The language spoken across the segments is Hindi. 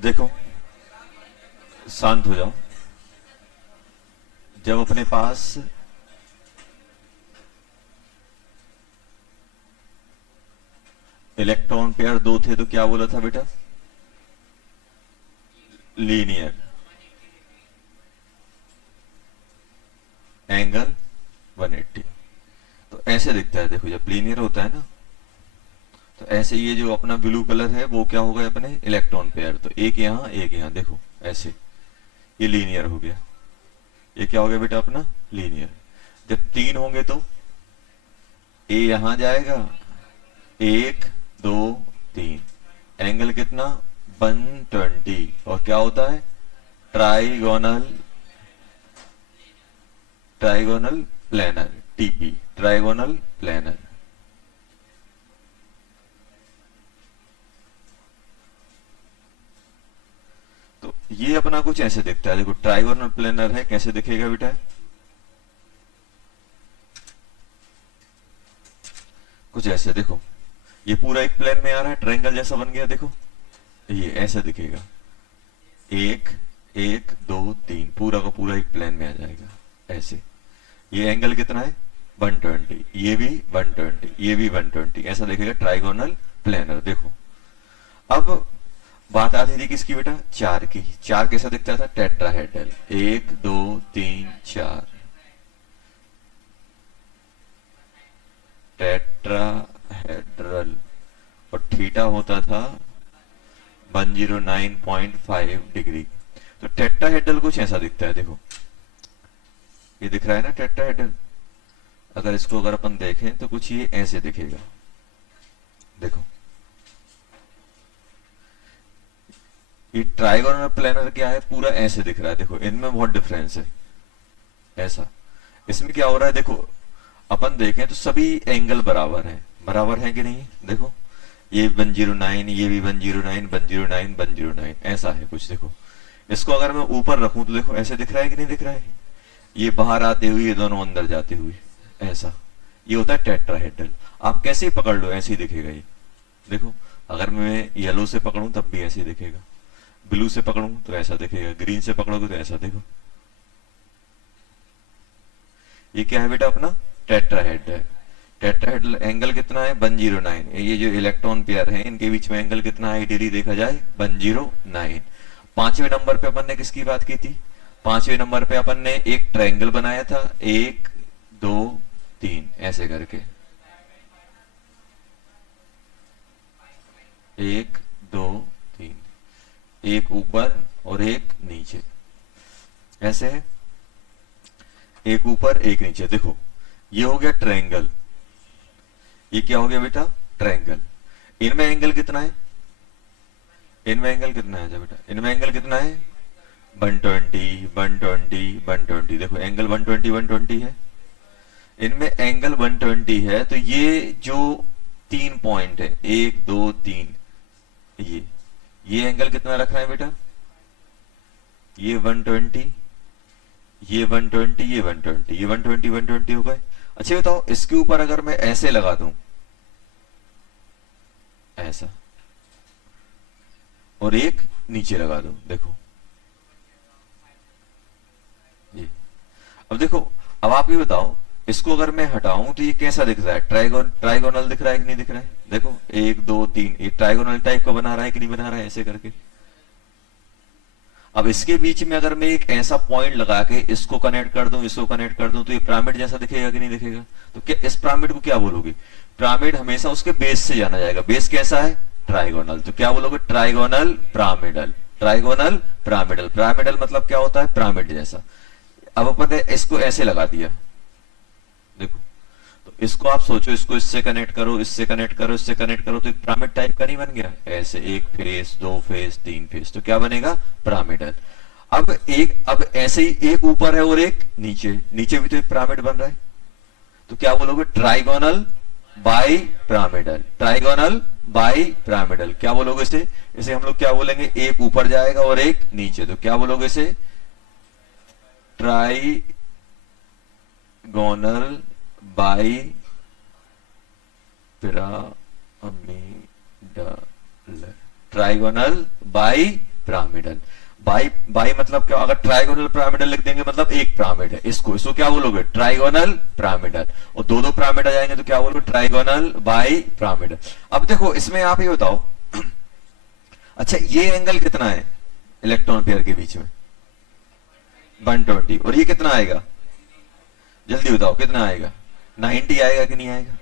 देखो, शांत हो जाओ। जब अपने पास इलेक्ट्रॉन पेयर दो थे तो क्या बोला था बेटा? Linear angle 180। तो ऐसे दिखता है, देखो जब लीनियर होता है ना, तो ऐसे ये जो अपना ब्लू कलर है वो क्या हो गया अपने इलेक्ट्रॉन पेयर, तो एक यहां एक यहां, देखो ऐसे ये लीनियर हो गया। ये क्या हो गया बेटा अपना लीनियर। जब तीन होंगे तो ए यहां जाएगा, एक दो तीन, एंगल कितना 120, और क्या होता है trigonal, trigonal planar, TP trigonal planar. तो ये अपना कुछ ऐसे दिखता है, देखो ट्राइगोनल प्लेनर है, कैसे दिखेगा बेटा? कुछ ऐसे देखो, ये पूरा एक प्लेन में आ रहा है, ट्रायंगल जैसा बन गया, देखो ये ऐसा दिखेगा, एक एक दो तीन, पूरा का पूरा एक प्लेन में आ जाएगा ऐसे। ये एंगल कितना है 120, ये भी 120, ये भी 120, ऐसा दिखेगा ट्राइगोनल प्लेनर। देखो अब बात आती थी किसकी बेटा? चार की। चार कैसा दिखता था? टेट्राहेड्रल, एक दो तीन चार, टेट्राहेड्रल, और थीटा होता था 109.5 डिग्री। तो टेट्राहेड्रल कुछ ऐसा दिखता है, देखो ये दिख रहा है ना टेट्राहेड्रल। अगर इसको अगर अपन देखें तो कुछ ये ऐसे दिखेगा, देखो ये ट्राइगोनल प्लेनर क्या है, पूरा ऐसे दिख रहा है, देखो इनमें बहुत डिफरेंस है ऐसा। इसमें क्या हो रहा है देखो, अपन देखें तो सभी एंगल बराबर है कि नहीं? देखो ये 109, ये भी 109, 109, 109, ऐसा है कुछ। देखो इसको अगर मैं ऊपर रखूं तो देखो ऐसे दिख रहा है कि नहीं दिख रहा है? ये बाहर आते हुए ये दोनों अंदर जाते हुए ऐसा, ये होता है टेट्राहेड्रल। आप कैसे ही पकड़ लो ऐसे ही दिखेगा ये। देखो अगर मैं येलो से पकड़ूं तब भी ऐसे ही दिखेगा, ब्लू से पकड़ूं तो ऐसा दिखेगा, ग्रीन से पकड़ोगे तो ऐसा। देखो ये क्या है बेटा अपना टेट्राहेड है। टेट्राहेड्रल एंगल कितना है 109। ये जो इलेक्ट्रॉन पेयर है इनके बीच में एंगल कितना है डिग्री देखा जाए 109। पांचवें नंबर पे अपन ने किसकी बात की थी? पांचवें नंबर पे अपन ने एक ट्रायंगल बनाया था, एक दो तीन ऐसे करके, एक दो तीन, एक ऊपर और एक नीचे, ऐसे है, एक ऊपर एक नीचे। देखो ये हो गया ट्रायंगल, ये क्या हो गया बेटा ट्रायंगल। इनमें एंगल कितना है? इनमें एंगल कितना है बेटा? इनमें एंगल कितना है 120, 120, 120। देखो एंगल 120, 120 है, इनमें एंगल 120 है। तो ये जो तीन पॉइंट है, एक दो तीन, ये एंगल कितना रख रहा है बेटा? ये 120, ये 120, ये 120, ये 120, 120 हो गए। अच्छा बताओ इसके ऊपर अगर मैं ऐसे लगा दूं, ऐसा, और एक नीचे लगा दूं, देखो ये। अब देखो, अब आप ये बताओ इसको अगर मैं हटाऊं तो ये कैसा दिख रहा है? ट्राइगोनल दिख रहा है कि नहीं दिख रहा है? देखो एक दो तीन, ये ट्राइगोनल टाइप का बना रहा है कि नहीं बना रहा है ऐसे करके। अब इसके बीच में अगर मैं एक ऐसा पॉइंट लगा के इसको कनेक्ट कर दूं, इसको कनेक्ट कर दूं, तो ये पिरामिड जैसा दिखेगा कि नहीं दिखेगा? तो क्या इस पिरामिड को क्या बोलोगे? पिरामिड हमेशा उसके बेस से जाना जाएगा। बेस कैसा है? ट्राइगोनल। तो क्या बोलोगे? Trigonal pyramidal. Trigonal pyramidal, pyramidal मतलब क्या होता है? पिरामिड जैसा। अब अपन ने इसको ऐसे लगा दिया, देखो, तो इसको आप सोचो, इसको इससे कनेक्ट करो, इससे कनेक्ट करो, इससे कनेक्ट करो, तो एक पिरामिड टाइप का नहीं बन गया? ऐसे एक फेस, दो फेस, तीन फेस, तो क्या बनेगा? पिरामिडल। अब ऐसे ही एक ऊपर है और एक नीचे, नीचे भी तो एक पिरामिड बन रहा है, तो क्या बोलोगे? Trigonal bi pyramidal. Trigonal bi pyramidal क्या बोलोगे इसे? इसे हम लोग क्या बोलेंगे? एक ऊपर जाएगा और एक नीचे, तो क्या बोलोगे इसे? Trigonal bi pyramidal. Trigonal bi pyramidal. By by मतलब क्या, अगर ट्राइगोनल पिरामिडल लिख देंगे मतलब एक पिरामिड है, इसको इसको क्या बोलोगे, ट्राइगोनल पिरामिडल। और दो दो पिरामिड आ जाएंगे तो क्या बोलोगे, ट्राइगोनल बाई पिरामिडल। अब देखो इसमें आप ये बताओ, अच्छा ये एंगल कितना है इलेक्ट्रॉन पेयर के बीच में, 120, और ये कितना आएगा, जल्दी बताओ कितना आएगा, 90 आएगा कि नहीं आएगा।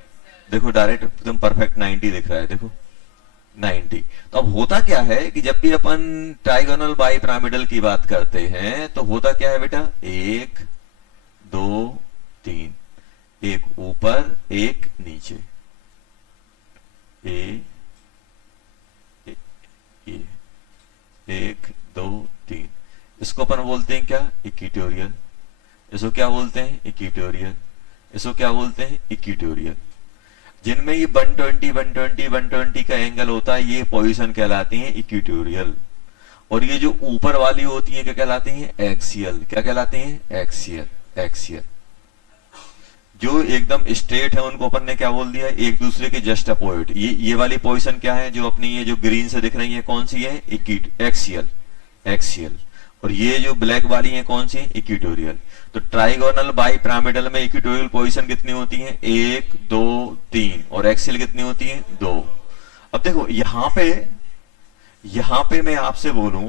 देखो डायरेक्ट एकदम परफेक्ट 90 दिख रहा है, देखो 90। तो अब होता क्या है कि जब भी अपन ट्राइगोनल बाई पिरामिडल की बात करते हैं तो होता क्या है बेटा, 1 2 3, एक ऊपर एक नीचे, ए 1 2 3, इसको अपन बोलते हैं क्या, इक्वेटोरियल। इसको क्या बोलते हैं, इक्वेटोरियल। इसको क्या बोलते हैं, इक्वेटोरियल। जिनमें ये 120 120 120 का एंगल होता है ये पोजीशन कहलाती है इक्वेटोरियल। और ये जो ऊपर वाली होती है क्या कहलाती है, एक्सियल। क्या कहलाती है, एक्सियल। एक्सियल जो एकदम स्ट्रेट है उनको अपन ने क्या बोल दिया, एक दूसरे के जस्ट अपोजिट। ये वाली पोजीशन क्या है, जो अपनी ये जो ग्रीन से दिख रही है कौन सी है, एक्सियल। एक्सियल। और ये जो ब्लैक वाली है कौन सी, इक्वेटोरियल। तो ट्राइगोनल बाई पिरामिडल में इक्वेटोरियल पोजीशन कितनी होती है, 1 2 3, और एक्सियल कितनी होती है, 2। अब देखो यहां पे मैं आपसे बोलूं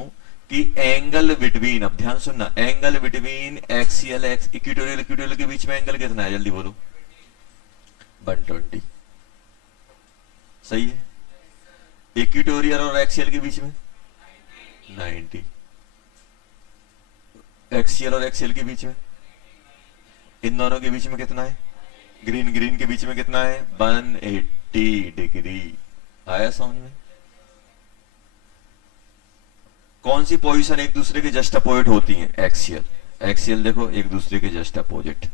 कि एंगल बिटवीन, अब ध्यान सुनना, angle between axial equatorial equatorial के बीच में एंगल कितना है, जल्दी बोलो, 120। सही है। इक्वेटोरियल और एक्सियल के बीच में 90। एक्सियल और एक्सियल के बीच में, इन दोनों के बीच में कितना है, ग्रीन ग्रीन के बीच में कितना है, 180 डिग्री। आया समझ में। कौन सी पोजीशन एक दूसरे के जस्ट अपोजिट होती है, एक्सियल। एक्सियल देखो एक दूसरे के जस्ट अपोजिट।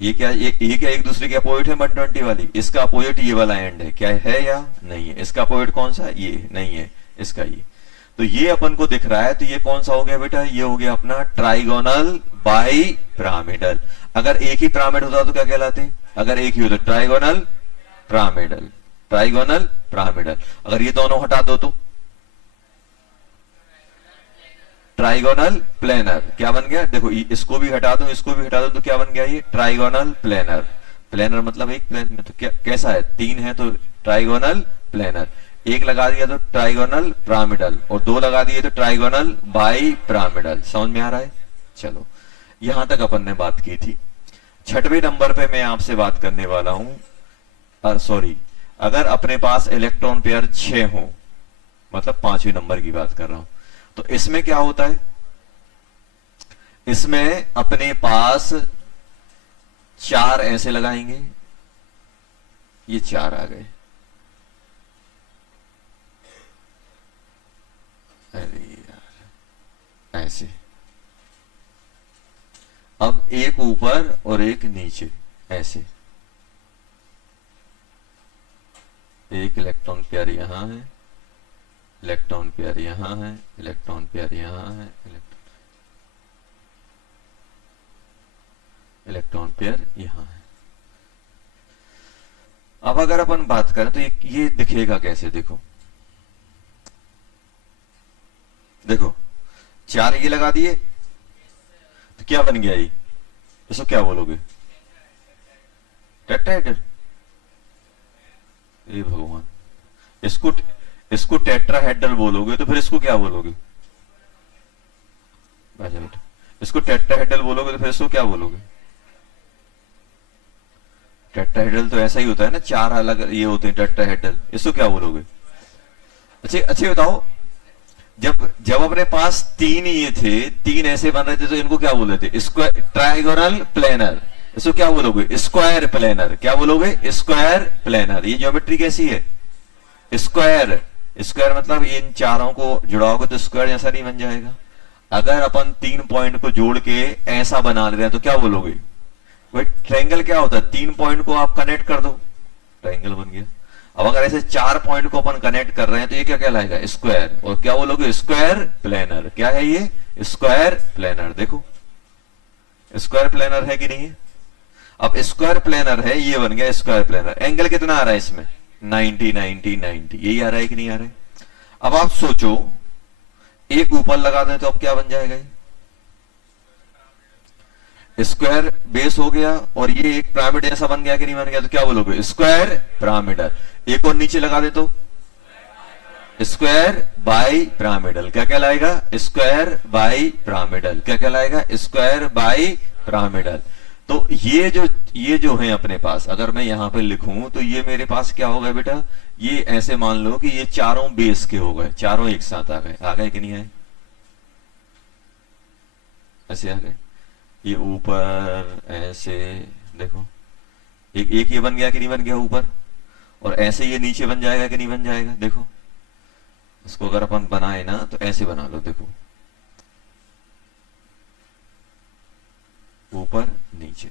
ये क्या एक दूसरे के अपोजिट है 120 वाली, इसका अपोजिट ये वाला एंड है, क्या है या नहीं है। इसका अपोजिट कौन सा, ये नहीं है, इसका ये। तो ये अपन को दिख रहा है, तो ये कौन सा हो गया बेटा, ये हो गया अपना ट्राइगोनल बाई पिरामिडल। अगर एक ही पिरामिड होता तो क्या कहलाते, अगर एक ही होता ट्राइगोनल पिरामिडल। Trigonal pyramidal. अगर ये दोनों हटा दो तो ट्राइगोनल प्लेनर। क्या बन गया, देखो इसको भी हटा दो इसको भी हटा दो तो क्या बन गया, ये ट्राइगोनल प्लेनर। प्लेनर मतलब एक प्लेन में तो क्या कैसा है, 3 है तो ट्राइगोनल प्लेनर। एक लगा दिया तो ट्राइगोनल पिरामिडल, और 2 लगा दिए तो ट्राइगोनल बाई पिरामिडल। समझ में आ रहा है। चलो यहां तक अपन ने बात की थी। 6वें नंबर पे मैं आपसे बात करने वाला हूं, सॉरी, अगर अपने पास इलेक्ट्रॉन पेयर 6 हो, मतलब 5वें नंबर की बात कर रहा हूं, तो इसमें क्या होता है, इसमें अपने पास 4 ऐसे लगाएंगे, ये 4 आ गए, अरे यार ऐसे। अब एक ऊपर और एक नीचे ऐसे, एक इलेक्ट्रॉन पेयर यहां है, इलेक्ट्रॉन पेयर यहां है, इलेक्ट्रॉन पेयर यहां है, इलेक्ट्रॉन पेयर यहां है। अब अगर अपन बात करें तो ये दिखेगा कैसे, देखो देखो 4 ये लगा दिए तो क्या बन गया, ये इसको क्या बोलोगे, टेट्राहेड्रल। ए भगवान, इसको टेट्राहेड्रल बोलोगे तो फिर इसको क्या बोलोगे, बेटा इसको टेट्राहेड्रल बोलोगे तो फिर इसको क्या बोलोगे। टेट्राहेड्रल तो ऐसा ही होता है ना, 4 अलग ये होते हैं टेट्राहेड्रल, इसको क्या बोलोगे। अच्छे बताओ, जब अपने पास 3 ये थे, 3 ऐसे बन रहे थे, तो इनको क्या बोले थे, स्क्वायर ट्राइगोनल प्लेनर। इसको क्या बोलोगे, स्क्वायर प्लेनर। क्या बोलोगे, स्क्वायर प्लेनर। ये ज्योमेट्री कैसी है, स्क्वायर। स्क्वायर मतलब इन चारों को जुड़ाओगे तो स्क्वायर जैसा नहीं बन जाएगा। अगर अपन 3 पॉइंट को जोड़ के ऐसा बना ले रहे हैं तो क्या बोलोगे, भाई ट्रायंगल क्या होता है, 3 पॉइंट को आप कनेक्ट कर दो, ट्रायंगल बन गया। अब अगर ऐसे 4 पॉइंट को अपन कनेक्ट कर रहे हैं तो ये क्या कहलाएगा, स्क्वायर। और क्या बोलोगे, स्क्वायर प्लेनर। क्या है ये, स्क्वायर प्लेनर। देखो स्क्वायर प्लेनर है कि नहीं है। अब स्क्वायर प्लेनर है, ये बन गया स्क्वायर प्लेनर। एंगल कितना आ रहा है इसमें, 90 90 90। यही आ रहा है कि नहीं आ रहा है। अब आप सोचो एक ऊपर लगा दें तो अब क्या बन जाएगा, ये स्क्वायर बेस हो गया और ये एक पिरामिड जैसा बन गया कि नहीं बन गया, तो क्या बोलोगे, स्क्वायर पिरामिडल। एक और नीचे लगा दे तो स्क्वायर बाई पिरामिडल, क्या कहलाएगा, स्क्वायर बाई पिरामिडल, क्या कहलाएगा, स्क्वायर बाई पिरामिडल। तो ये जो है अपने पास, अगर मैं यहां पे लिखूं तो ये मेरे पास क्या होगा बेटा, ये ऐसे मान लो कि ये चारों बेस के हो गए, चारों एक साथ आ गए कि नहीं आए, ऐसे आ गए, ये ऊपर ऐसे देखो, एक एक ये बन गया कि नहीं बन गया ऊपर, और ऐसे ये नीचे बन जाएगा कि नहीं बन जाएगा, देखो इसको अगर अपन बनाए ना तो ऐसे बना लो, देखो ऊपर नीचे,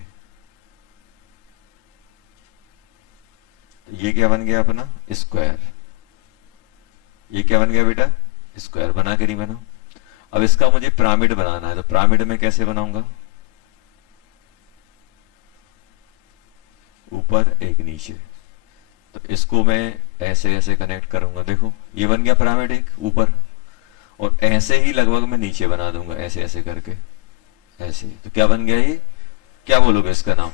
तो ये क्या बन गया अपना स्क्वायर, ये क्या बन गया बेटा, स्क्वायर, बना के नहीं बना। अब इसका मुझे पिरामिड बनाना है, तो पिरामिड में कैसे बनाऊंगा, ऊपर एक नीचे, तो इसको मैं ऐसे ऐसे कनेक्ट करूंगा, देखो ये बन गया पिरामिड एक ऊपर, और ऐसे ही लगभग मैं नीचे बना दूंगा ऐसे ऐसे करके, ऐसे, तो क्या बन गया ये, क्या बोलोगे इसका नाम,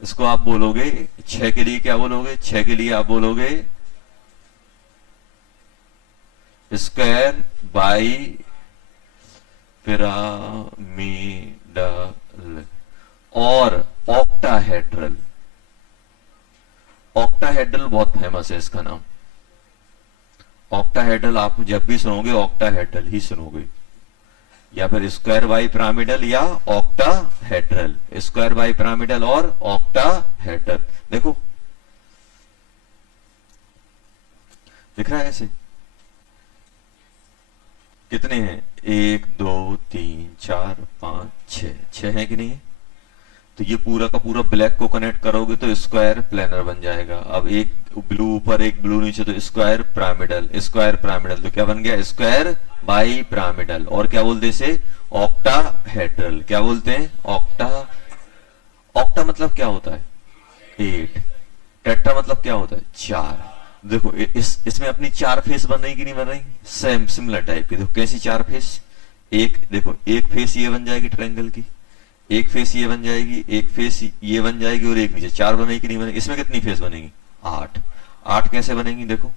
इसको आप बोलोगे 6 के लिए, क्या बोलोगे, 6 के लिए आप बोलोगे स्क्वायर बाई पिरामिडल और ऑक्टाहेड्रल। ऑक्टाहेड्रल बहुत फेमस है इसका नाम, ऑक्टाहेड्रल आप जब भी सुनोगे ऑक्टाहेड्रल ही सुनोगे, या फिर स्क्वायर बाई पिरामिडल या ऑक्टाहेड्रल, स्क्वायर बाई पिरामिडल और ऑक्टाहेड्रल। देखो दिख रहा है ऐसे, कितने हैं, 1 2 3 4 5 6, 6 है कि नहीं है, तो ये पूरा का पूरा ब्लैक को कनेक्ट करोगे तो स्क्वायर प्लेनर बन जाएगा। अब एक ब्लू ऊपर एक ब्लू नीचे, तो स्क्वायर पिरामिडल, स्क्वायर पिरामिडल, तो क्या बन गया, स्क्वायर बाई पिरामिडल, और क्या बोलते इसे, ऑक्टाहेड्रल, क्या बोलते हैं, ऑक्टा। ऑक्टा मतलब क्या होता है, 8, टेट्रा मतलब क्या होता है, 4। देखो इसमें अपनी 4 फेस बन रही कि नहीं बन रही, सेम सिमिलर टाइप की, देखो कैसी 4 फेस, एक देखो एक फेस ये बन जाएगी ट्रायंगल की, एक फेस ये बन जाएगी, एक फेस ये बन जाएगी, और एक नीचे, 4 बनेगी कि नहीं बनेगी, इसमें कितनी फेस बनेगी, 8। 8 कैसे बनेगी, देखो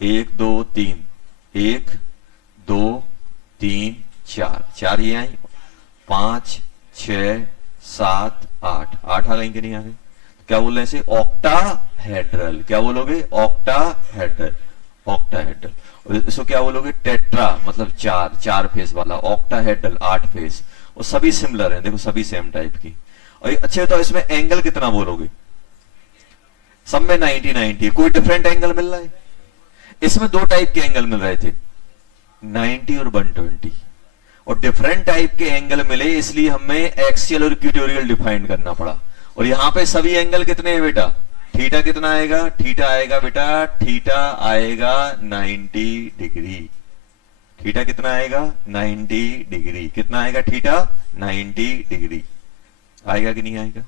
1 2 3, 1 2 3 4, 4 ये आई, 5 6 7 8, 8 आ गई कि नहीं आ गई, क्या बोल रहे हैं इसे, ऑक्टाहेड्रल, क्या बोलोगे, ऑक्टाहेड्रल, ऑक्टाहेड्रल। और इसको क्या बोलोगे, टेट्रा, मतलब 4, 4 फेस वाला, ऑक्टाहेड्रल 8 फेस, और सभी सिमिलर हैं, देखो सभी सेम टाइप की। और अच्छे तो इसमें एंगल कितना बोलोगे, सब में 90 90, कोई डिफरेंट एंगल मिल रहा है, इसमें 2 टाइप के एंगल मिल रहे थे, 90 और 120, और डिफरेंट टाइप के एंगल मिले, इसलिए हमें एक्सियल और इक्वेटोरियल डिफाइन करना पड़ा। और यहां पे सभी एंगल कितने हैं बेटा, थीटा कितना आएगा, थीटा आएगा बेटा, थीटा आएगा 90 डिग्री, थीटा कितना आएगा, 90 डिग्री, कितना आएगा थीटा, 90 डिग्री आएगा कि नहीं आएगा,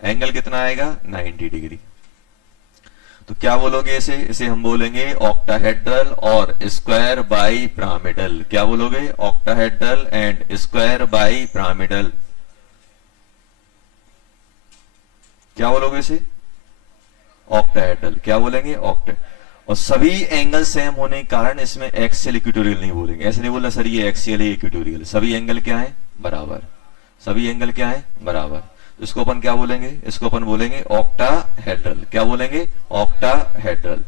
एंगल कितना आएगा, 90 डिग्री। तो क्या बोलोगे इसे, इसे हम बोलेंगे ऑक्टाहेड्रल और स्क्वायर बाई पिरामिडल, क्या बोलोगे, octahedral and square bi pyramidal, क्या बोलोगे इसे, ऑक्टाहेड्रल, क्या बोलेंगे, ऑक्टा। और सभी एंगल सेम होने के कारण इसमें एक्सियल इक्वेटोरियल नहीं बोलेंगे, ऐसे नहीं बोलना सर ये एक्सियल है इक्वेटोरियल, सभी एंगल क्या है, बराबर, सभी एंगल क्या है, बराबर। इसको अपन क्या बोलेंगे, इसको अपन बोलेंगे ऑक्टाहेड्रल, क्या बोलेंगे, ऑक्टाहेड्रल।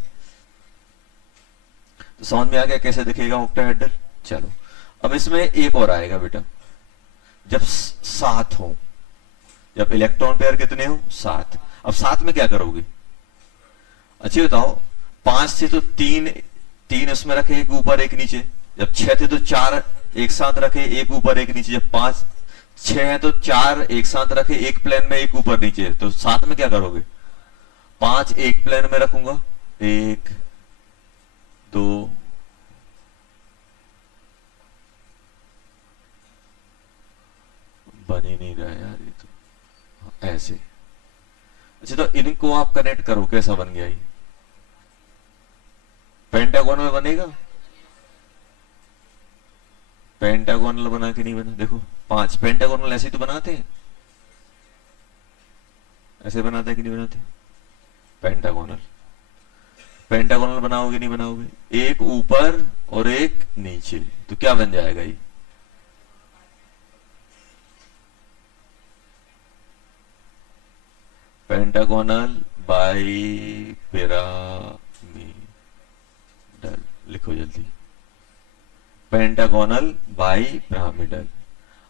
तो समझ में आ गया कैसे दिखेगा ऑक्टाहेड्रल। चलो अब इसमें एक और आएगा बेटा, जब 7 हो, जब इलेक्ट्रॉन पेयर कितने हो, 7। अब 7 में क्या करोगे, अच्छी बताओ, 5 थे तो 3 इसमें रखे, एक ऊपर एक नीचे, जब 6 थे तो 4 एक साथ रखे, एक ऊपर एक नीचे, जब 5 6 है तो 4 एक साथ रखे, एक प्लेन में एक ऊपर नीचे, तो 7 में क्या करोगे, 5 एक प्लेन में रखूंगा, 1 2 बन ही नहीं रहा यार ये तो, ऐसे। अच्छा तो इनको आप कनेक्ट करो, कैसा बन गया ये, पेंटागोनल बनेगा, पेंटागोनल बना के नहीं बना, देखो 5 पेंटागोनल ऐसे ही तो बनाते हैं, ऐसे बनाते हैं कि नहीं बनाते? पेंटागोनल, पेंटागोनल बनाओगे नहीं बनाओगे? एक ऊपर और एक नीचे, तो क्या बन जाएगा ये? पेंटागोनल बाई पिरामिडल, लिखो जल्दी, पेंटागोनल बाई पिरामिडल।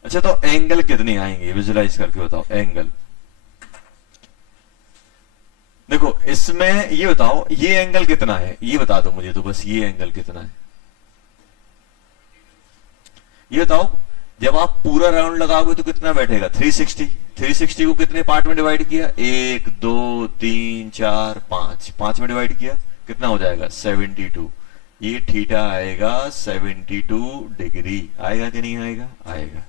अच्छा तो एंगल कितने आएंगे विजुलाइज करके बताओ, एंगल देखो इसमें, ये बताओ ये एंगल कितना है, ये बता दो मुझे तो बस, ये एंगल कितना है ये बताओ। जब आप पूरा राउंड लगाओगे तो कितना बैठेगा? 360। 360 को कितने पार्ट में डिवाइड किया? 1 2 3 4 5, 5 में डिवाइड किया, कितना हो जाएगा? 72। ये थीटा आएगा 72 डिग्री, आएगा कि नहीं आएगा? आएगा।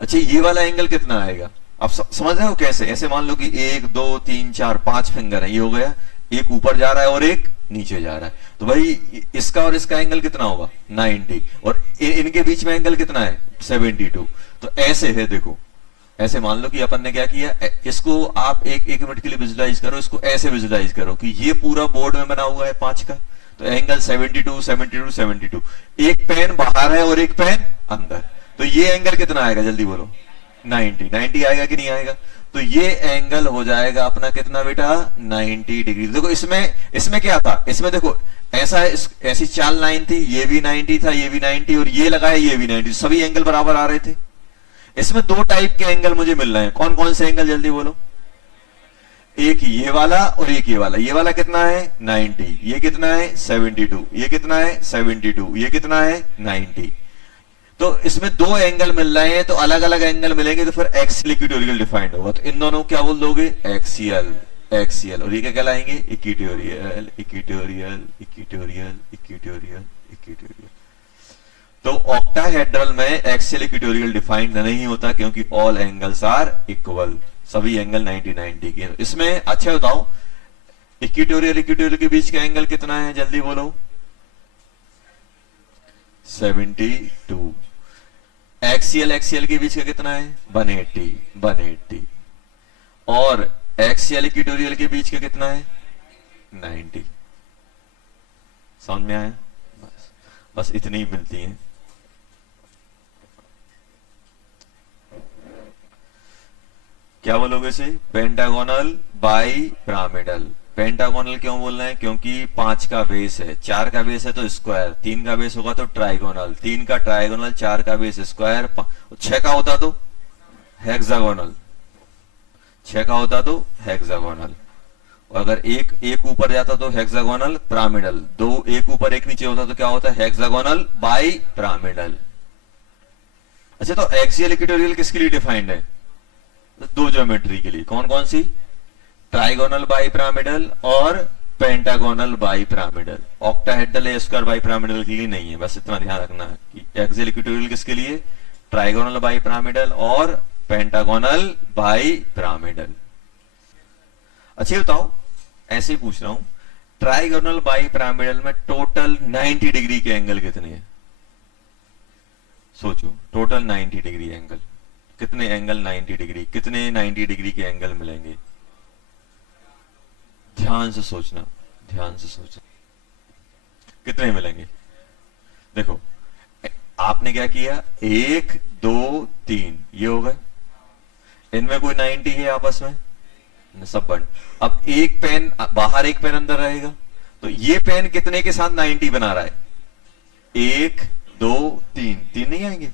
अच्छा ये वाला एंगल कितना आएगा? आप समझ रहे हो कैसे? ऐसे मान लो कि 1 2 3 4 5 फिंगर है, ये हो गया, एक ऊपर जा रहा है और एक नीचे जा रहा है, तो भाई इसका और इसका एंगल कितना होगा? 90, और इनके बीच में एंगल कितना है? 72। तो ऐसे है, देखो ऐसे मान लो कि अपन ने क्या किया, इसको आप एक मिनट के लिए विजुलाइज करो, इसको ऐसे विजुलाइज करो कि ये पूरा बोर्ड में बना हुआ है 5 का, तो एंगल 72 72 72, एक पेन बाहर है और एक पेन अंदर, तो ये एंगल कितना आएगा जल्दी बोलो? 90। 90 आएगा कि नहीं आएगा? तो ये एंगल हो जाएगा अपना कितना बेटा? 90 डिग्री। देखो इसमें क्या था, इसमें देखो ऐसा है, ऐसी चाल लाइन थी, ये भी 90 था, ये भी 90, और ये लगा है, ये भी 90, सभी एंगल बराबर आ रहे थे। इसमें 2 टाइप के एंगल मुझे मिल रहे हैं, कौन कौन से एंगल जल्दी बोलो? एक ये वाला और एक ये वाला। ये वाला कितना है? 90। ये कितना है? 72। ये कितना है? 72। ये कितना है? 90। तो इसमें 2 एंगल मिल रहे हैं, तो अलग अलग एंगल मिलेंगे तो फिर एक्सियल इक्वेटोरियल डिफाइंड होगा, तो इन दोनों क्या बोल दोगे? एक्सियल, एक्सियल, और ये क्या कहलाएंगे? Equatorial, equatorial, equatorial, equatorial, equatorial. तो ऑक्टाहेड्रल में एक्सियल इक्वेटोरियल डिफाइंड नहीं होता, क्योंकि ऑल एंगल्स आर इक्वल, सभी एंगल 90 90 के। इसमें अच्छा बताओ, इक्वेटोरियल इक्वेटोरियल के बीच का एंगल कितना है जल्दी बोलो? 72। एक्सियल एक्सियल के बीच का कितना है? 180, 180, और एक्सियल इक्वेटोरियल के बीच का कितना है? 90। समझ में आया? बस इतनी ही मिलती है। क्या बोलोगे इसे? Pentagonal bi pyramidal. पेंटागोनल क्यों बोल रहे हैं? क्योंकि 5 का बेस है, 4 का बेस है तो स्क्वायर, 3 का बेस होगा तो ट्राइगोनल, 3 का ट्राइगोनल, 4 का बेस स्क्वायर, 6 का होता तो हेक्सागोनल, 6 का होता तो हेक्सागोनल, और अगर एक ऊपर जाता तो हेक्सागोनल पिरामिडल, 2 एक ऊपर एक नीचे होता तो क्या होता है? Hexagonal bi pyramidal. अच्छा तो एक्सियल इक्वेटोरियल किसके लिए डिफाइंड है? 2 ज्योमेट्री के लिए, कौन कौन सी? ट्राइगोनल बाई पिरामिडल और पेंटागोनल बाई पिरामिडल। ऑक्टाहेड्रल या स्क्वायर बाई पिरामिडल के लिए नहीं है, बस इतना ध्यान रखना है कि एक्सियल इक्वेटोरियल किसके लिए? ट्राइगोनल बाई पिरामिडल और पेंटागोनल बाई पिरामिडल। अच्छा बताओ, ऐसे ही पूछ रहा हूं, ट्राइगोनल बाई पिरामिडल में टोटल 90 डिग्री के एंगल कितने हैं? सोचो, टोटल 90 डिग्री एंगल, कितने एंगल 90 डिग्री, कितने 90 डिग्री के एंगल मिलेंगे? ध्यान से सोचना, ध्यान से सोचना, कितने मिलेंगे? देखो आपने क्या किया, 1 2 3 ये हो गए, इनमें कोई 90 है आपस में? सब बंद। अब एक पेन बाहर एक पेन अंदर रहेगा, तो ये पेन कितने के साथ 90 बना रहा है? 1 2 3, 3 नहीं आएंगे,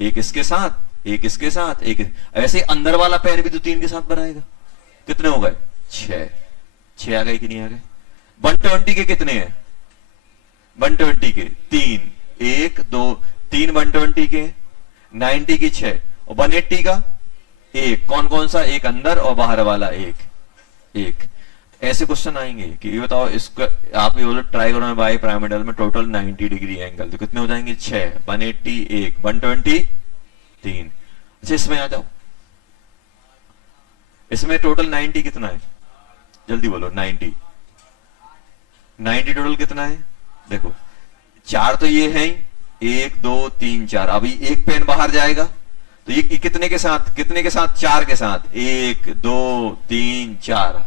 एक इसके साथ, एक इसके साथ, एक ऐसे अंदर वाला पेन भी तो 3 के साथ बनाएगा, कितने हो गए? 6। 6 आ गए कि नहीं आ गए? 120 के कितने हैं? 120 के 3, 1 2 3 120 के, 90 की 6, और 180 का 1, कौन कौन सा? एक अंदर और बाहर वाला एक। ऐसे क्वेश्चन आएंगे कि ये बताओ, इसको आप ये बोलो ट्राइगोनल बाई पिरामिडल में टोटल 90 डिग्री एंगल, तो कितने हो जाएंगे? 6, 180 1, 120 3। अच्छा इसमें आ जाओ, इसमें टोटल 90 कितना है जल्दी बोलो? 90 टोटल कितना है? देखो चार तो ये हैं ही, एक दो तीन चार, अभी एक पेन बाहर जाएगा तो ये कितने के साथ, चार के साथ, एक दो तीन चार।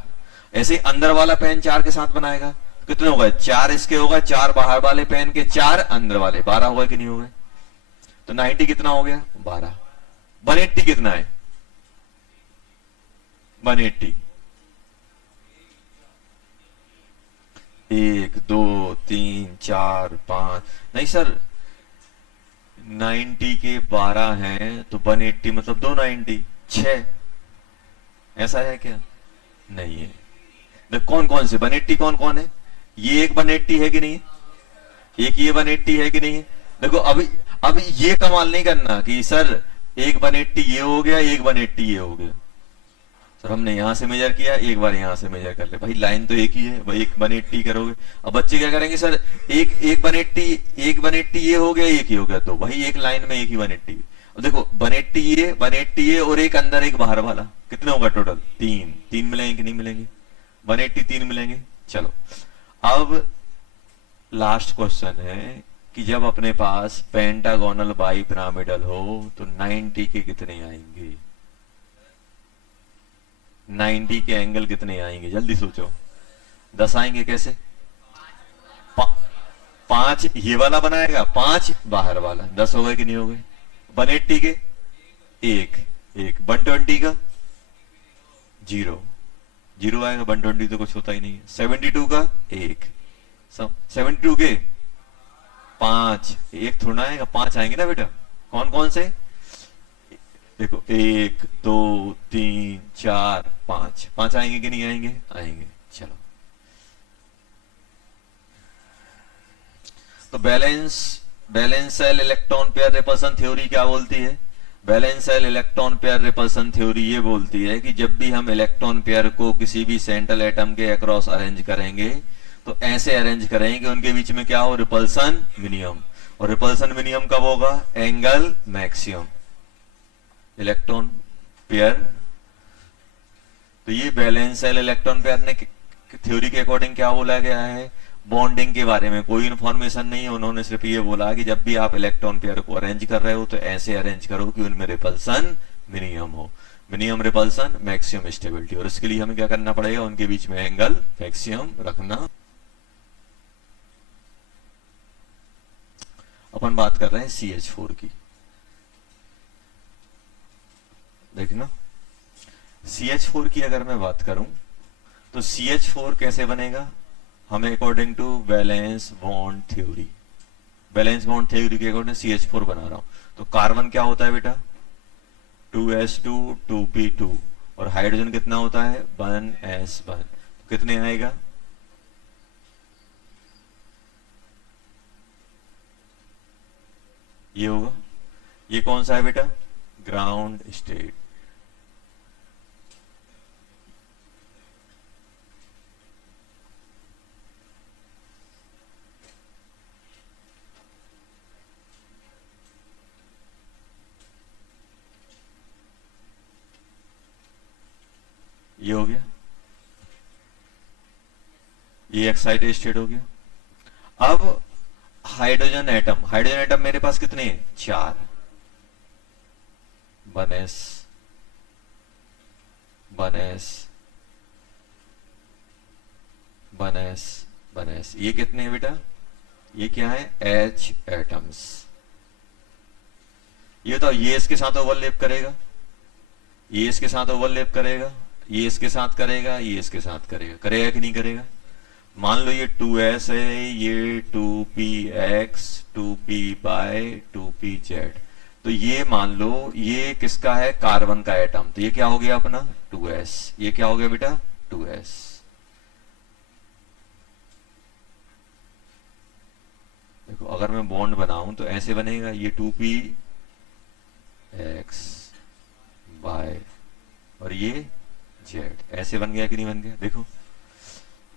ऐसे ही अंदर वाला पेन चार के साथ बनाएगा तो कितने हो गए, चार इसके हो गए, चार बाहर वाले पेन के, चार अंदर वाले, 12 हो गए कि नहीं हो गए। तो 90 कितना हो गया, 12। 180 कितना है, 180, एक दो तीन चार पांच, नहीं सर 90 के 12 हैं तो 180 मतलब 290, 6, ऐसा है क्या, नहीं है। देख कौन कौन से 180, कौन कौन है, ये एक 180 है कि नहीं, एक ये 180 है कि नहीं है। देखो अभी ये कमाल नहीं करना कि सर एक 180 ये हो गया, एक 180 ये हो गया। सर हमने यहां से मेजर किया, एक बार यहां से मेजर कर ले, भाई लाइन तो एक ही है भाई, एक 180 करोगे। अब बच्चे क्या करेंगे, सर एक एक 180, एक 180 ये हो गया, एक ही हो गया, तो भाई एक लाइन में एक ही 180। अब देखो 180 ये, 180 ये, और एक अंदर एक बाहर वाला, कितने होगा टोटल, तीन, तीन मिलेंगे कि नहीं मिलेंगे, 180 तीन मिलेंगे। चलो अब लास्ट क्वेश्चन है कि जब अपने पास पेंटागोनल बाई पिरामिडल हो तो 90 के कितने आएंगे, 90 के एंगल कितने आएंगे, जल्दी सोचो। 10 आएंगे कैसे, पा, 5 ये वाला बनाएगा, 5 बाहर वाला, 10 हो गए कि नहीं हो गए। 180 के एक, एक 120 का जीरो, जीरो आएगा, 120 तो कुछ होता ही नहीं है। 72 का एक, 72 के 5, एक थोड़ा आएगा, 5 आएंगे ना बेटा, कौन कौन से, देखो एक दो तीन चार पांच, 5 आएंगे कि नहीं आएंगे, आएंगे। चलो तो balance balance cell electron pair repulsion theory क्या बोलती है, balance cell electron pair repulsion theory ये बोलती है कि जब भी हम इलेक्ट्रॉन पेयर को किसी भी सेंट्रल एटम के अक्रॉस अरेंज करेंगे तो ऐसे अरेंज करेंगे कि उनके बीच में क्या हो, रिपल्सन मिनिमम, और रिपल्सन मिनिमम कब होगा, एंगल मैक्सिमम इलेक्ट्रॉन पेयर। तो ये बैलेंस सेल इलेक्ट्रॉन पेयर ने थ्योरी के अकॉर्डिंग क्या बोला गया है, बॉन्डिंग के बारे में कोई इंफॉर्मेशन नहीं है, उन्होंने सिर्फ ये बोला कि जब भी आप इलेक्ट्रॉन पेयर को अरेंज कर रहे हो तो ऐसे अरेंज करो कि उनमें रिपल्सन मिनिमम हो, मिनिमम रिपल्सन मैक्सिमम स्टेबिलिटी, और इसके लिए हमें क्या करना पड़ेगा, उनके बीच में एंगल मैक्सिमम रखना। अपन बात कर रहे हैं CH4 की, देखना CH4 की अगर मैं बात करूं तो CH4 कैसे बनेगा, हमें according to valence bond theory, valence bond theory के अकॉर्डिंग CH4 बना रहा हूं। तो कार्बन क्या होता है बेटा, 2s2 2p2, और हाइड्रोजन कितना होता है, 1s1, तो कितने आएगा, ये होगा, ये कौन सा है बेटा, ग्राउंड स्टेट। ये हो गया, ये एक्साइटेड स्टेट हो गया। अब हाइड्रोजन एटम, हाइड्रोजन एटम मेरे पास कितने हैं, 4, 1s 1s 1s 1s, ये कितने हैं बेटा, ये क्या है, H एटम्स। ये बताओ ये इसके साथ ओवरलैप करेगा, ये इसके साथ ओवरलैप करेगा, ये इसके साथ करेगा, ये इसके साथ करेगा, करेगा कि नहीं करेगा। मान लो ये 2s है, ये 2px 2p बाय 2pz, तो ये मान लो ये किसका है, कार्बन का एटम, तो ये क्या हो गया अपना 2s, ये क्या हो गया बेटा 2s। देखो अगर मैं बॉन्ड बनाऊं तो ऐसे बनेगा, ये 2px बाय और ये z, ऐसे बन गया कि नहीं बन गया। देखो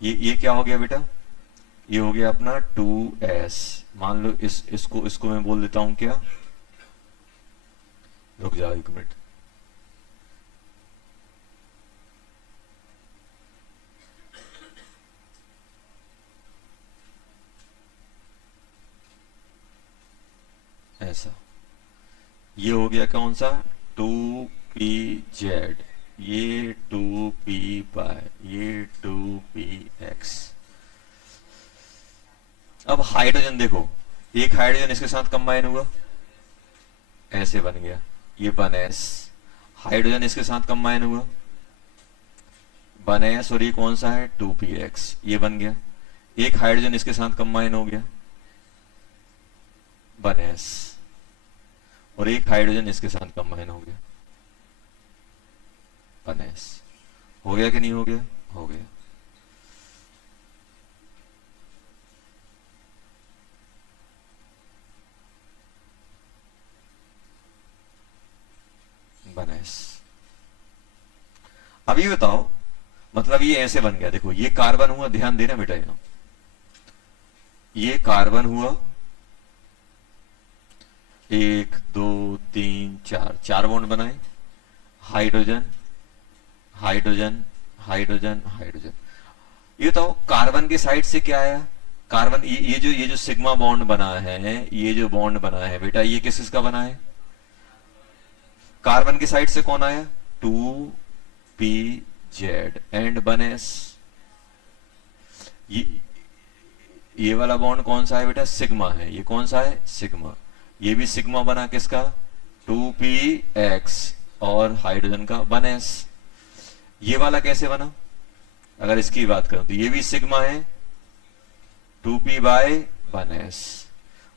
ये क्या हो गया बेटा, ये हो गया अपना 2s, मान लो इसको मैं बोल देता हूं क्या, रुक जाओ एक मिनट, ऐसा, ये हो गया कौन सा, 2pz, ये 2p ये 2px। अब हाइड्रोजन देखो, एक हाइड्रोजन इसके साथ कंबाइन हुआ, ऐसे बन गया, ये 1s। हाइड्रोजन इसके साथ कंबाइन हुआ, 1s, और ये कौन सा है, 2px, ये बन गया। एक हाइड्रोजन इसके साथ कंबाइन हो गया, 1s, और एक हाइड्रोजन इसके साथ कंबाइन हो गया, 1s। हो गया कि नहीं हो गया, हो गया। अब ये बताओ, मतलब ये ऐसे बन गया, देखो ये कार्बन हुआ, ध्यान देना बेटा, यहां ये कार्बन हुआ, 1 2 3 4, 4 बॉन्ड बनाए, हाइड्रोजन हाइड्रोजन हाइड्रोजन हाइड्रोजन। ये बताओ कार्बन के साइड से क्या आया, कार्बन, ये जो सिग्मा बॉन्ड बना है, ये जो बॉन्ड बना है बेटा, ये किस किसका बना है, कार्बन की साइड से कौन आया, 2pz एंड 1s। ये वाला बॉन्ड कौन सा है बेटा, सिग्मा है, ये कौन सा है, सिग्मा। ये भी सिग्मा बना किसका, 2px और हाइड्रोजन का 1s। ये वाला कैसे बना, अगर इसकी बात करूं तो ये भी सिग्मा है, 2p/1s,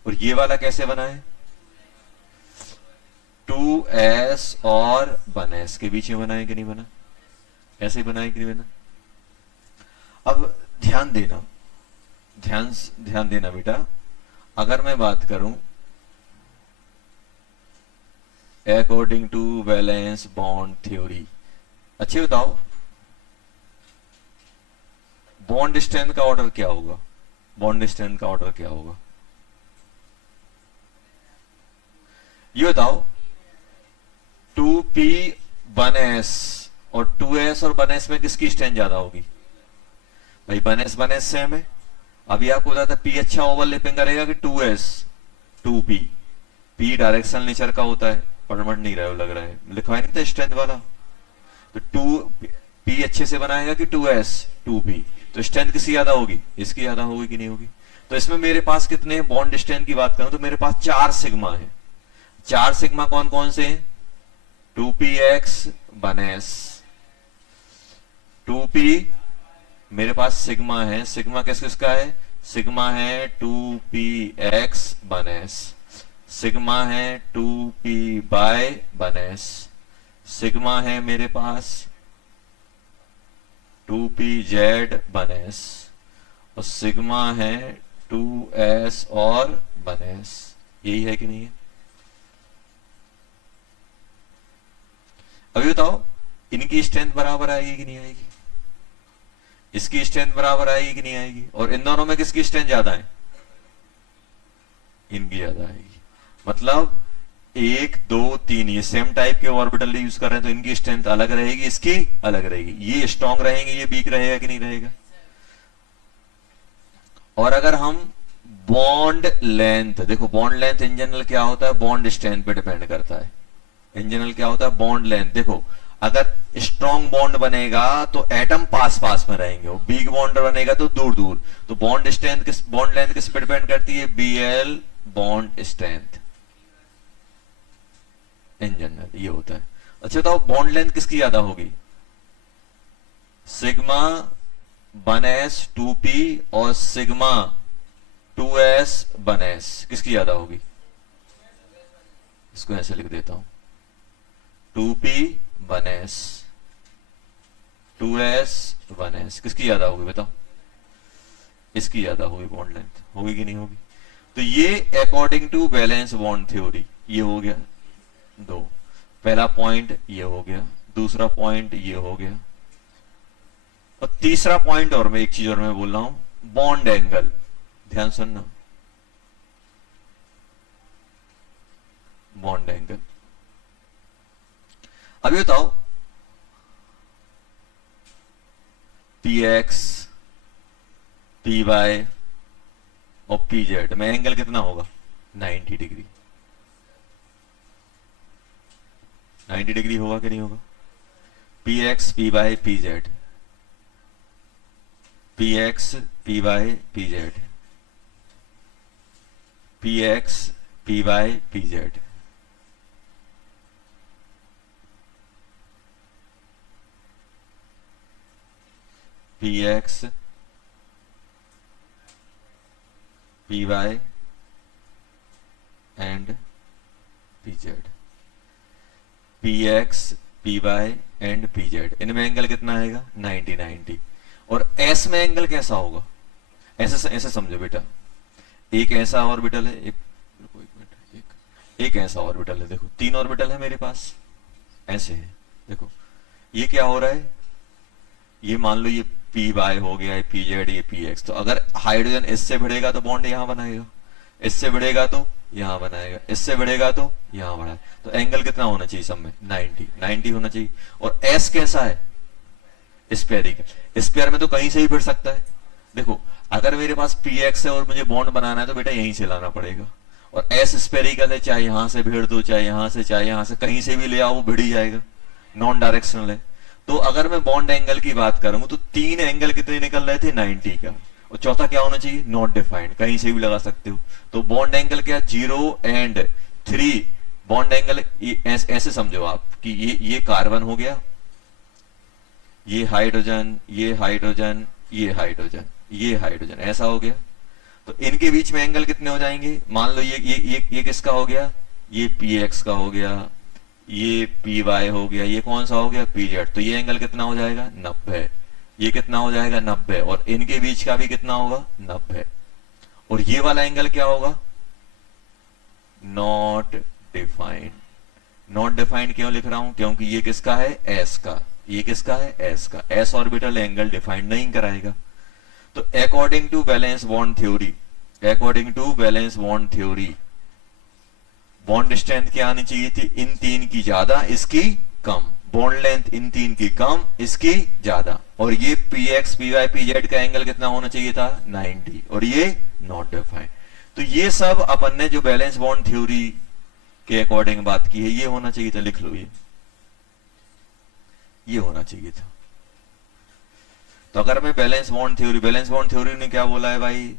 और ये वाला कैसे बना है, 2s और 1s के बीच में बना है कि नहीं बना, ऐसे ही बना है कि नहीं बना। अब ध्यान देना, ध्यान देना बेटा, अगर मैं बात करूं according to valence bond theory, अच्छे बताओ बॉन्ड स्ट्रेंथ का ऑर्डर क्या होगा, बॉन्ड स्ट्रेंथ का ऑर्डर क्या होगा, ये बताओ। 2p/1s और 2s और 1s में किसकी स्ट्रेंथ ज्यादा होगी, भाई 1s सेम है। अभी आपको बताया था p अच्छा ओवरलैपिंग करेगा कि 2s, 2p, p directional nature का होता है, पढ़ नहीं रहा है, लग रहा है लिखवाई नहीं था स्ट्रेंथ वाला, तो 2p अच्छे से बनाएगा कि 2s, 2p, तो स्ट्रेंथ किसकी ज्यादा होगी, इसकी ज्यादा होगी कि नहीं होगी। तो इसमें मेरे पास कितने बॉन्ड स्ट्रेंथ की बात करूं तो मेरे पास 4 सिग्मा है। 4 सिग्मा कौन कौन से हैं, 2px 1s, 2p मेरे पास सिग्मा है, सिग्मा किस किसका है, सिग्मा है 2px 1s, सिग्मा है 2p/1s, सिग्मा है मेरे पास 2pz/1s, और सिग्मा है 2s और 1s। यही है कि नहीं है। अभी बताओ इनकी स्ट्रेंथ बराबर आएगी कि नहीं आएगी, इसकी स्ट्रेंथ बराबर आएगी कि नहीं आएगी, और इन दोनों में किसकी स्ट्रेंथ ज्यादा है, इनकी ज्यादा आएगी। मतलब 1 2 3 ये सेम टाइप के ऑर्बिटल यूज कर रहे हैं, तो इनकी स्ट्रेंथ अलग रहेगी, इसकी अलग रहेगी, ये स्ट्रांग रहेंगे, ये वीक रहेगा कि नहीं रहेगा। और अगर हम बॉन्ड लेंथ देखो, बॉन्ड लेंथ इन जनरल क्या होता है, बॉन्ड स्ट्रेंथ पे डिपेंड करता है। इन जनरल क्या होता है, बॉन्ड लेंथ। देखो अगर स्ट्रॉन्ग बॉन्ड बनेगा तो एटम पास पास में रहेंगे, और वीक बॉन्ड बनेगा तो दूर दूर। तो बॉन्ड स्ट्रेंथ किस, बॉन्ड लेंथ किस पे डिपेंड करती है, BL bond strength in general ये होता है। अच्छा बताओ बॉन्ड लेंथ किसकी ज्यादा होगी, सिग्मा 1s 2p और सिग्मा 2s 1s किसकी ज्यादा होगी। इसको ऐसे लिख देता हूं, 2p 1s 2s 1s किसकी ज्यादा होगी बताओ, इसकी ज्यादा होगी बॉन्ड लेंथ, होगी कि नहीं होगी। तो ये according to valence bond theory ये हो गया दो, पहला पॉइंट ये हो गया, दूसरा पॉइंट ये हो गया, और तीसरा पॉइंट और मैं एक चीज और मैं बोल रहा हूं, बॉन्ड एंगल। ध्यान सुनना, बॉन्ड एंगल। अभी बताओ px py और pz में एंगल कितना होगा, 90 डिग्री। 90 डिग्री होगा कि नहीं होगा? P x p y p z, p x p y p z, p x p y p z. P x p y and p z, p x p y and p z, इनमें एंगल कितना आएगा? 90 90। और एस में एंगल कैसा होगा? ऐसे ऐसे समझो बेटा, एक ऐसा ऑर्बिटल है, एक रुको एक मिनट, एक ऐसा ऑर्बिटल है, देखो 3 ऑर्बिटल है मेरे पास, ऐसे है। देखो ये क्या हो रहा है, ये मान लो ये पी वाई हो गया, पी जेड, ये पी एक्स। तो अगर हाइड्रोजन इससे भिड़ेगा तो बॉन्ड यहां बनाएगा, इससे भिड़ेगा तो यहां बनाएगा, इससे भिड़ेगा तो यहां बढ़ाएगा। तो एंगल कितना होना चाहिए सब में? 90 90 होना चाहिए। और एस कैसा है? स्पेरिकल। स्पेयर में तो कहीं से भी भिड़ सकता है। देखो अगर मेरे पास पी एक्स है और मुझे बॉन्ड बनाना है तो बेटा यहीं से लाना पड़ेगा। और एस स्पेरिकल है, चाहे यहां से भिड़ दो, चाहे यहां से, चाहे यहां से, कहीं से भी ले आओ वो भिड़ ही जाएगा, नॉन डायरेक्शनल है। तो अगर मैं बॉन्ड एंगल की बात करूं तो 3 एंगल कितने निकल रहे थे? 90 का। और चौथा क्या होना चाहिए? नॉट डिफाइंड, कहीं से भी लगा सकते हो। तो बॉन्ड एंगल क्या? 0 एंड 3 बॉन्ड एंगल। ऐसे समझो आप कि ये कार्बन हो गया, ये हाइड्रोजन, ये हाइड्रोजन, ये हाइड्रोजन, ये हाइड्रोजन, ऐसा हो गया। तो इनके बीच में एंगल कितने हो जाएंगे? मान लो ये किसका हो गया? ये पी एक्स का हो गया, ये पी वाई हो गया, ये कौन सा हो गया? P z. तो ये एंगल कितना हो जाएगा? 90। ये कितना हो जाएगा? 90। और इनके बीच का भी कितना होगा? 90। और ये वाला एंगल क्या होगा? Not defined. नॉट डिफाइंड क्यों लिख रहा हूं? क्योंकि ये किसका है? एस का। ये किसका है? एस का। एस ऑर्बिटल एंगल डिफाइंड नहीं कराएगा। तो according to valence bond theory, according to valence bond theory, bond strength क्या आनी चाहिए थी? इन 3 की ज्यादा, इसकी कम। बॉन्ड लेंथ इन 3 की कम, इसकी ज्यादा। और ये p x p y p z का एंगल कितना होना चाहिए था? 90। और ये नॉट डिफाइंड। तो ये सब अपन ने जो बैलेंस बॉन्ड थ्योरी के अकॉर्डिंग बात की है, ये होना चाहिए था। लिख लो, ये होना चाहिए था। तो अगर मैं बैलेंस बॉन्ड थ्योरी ने क्या बोला है भाई?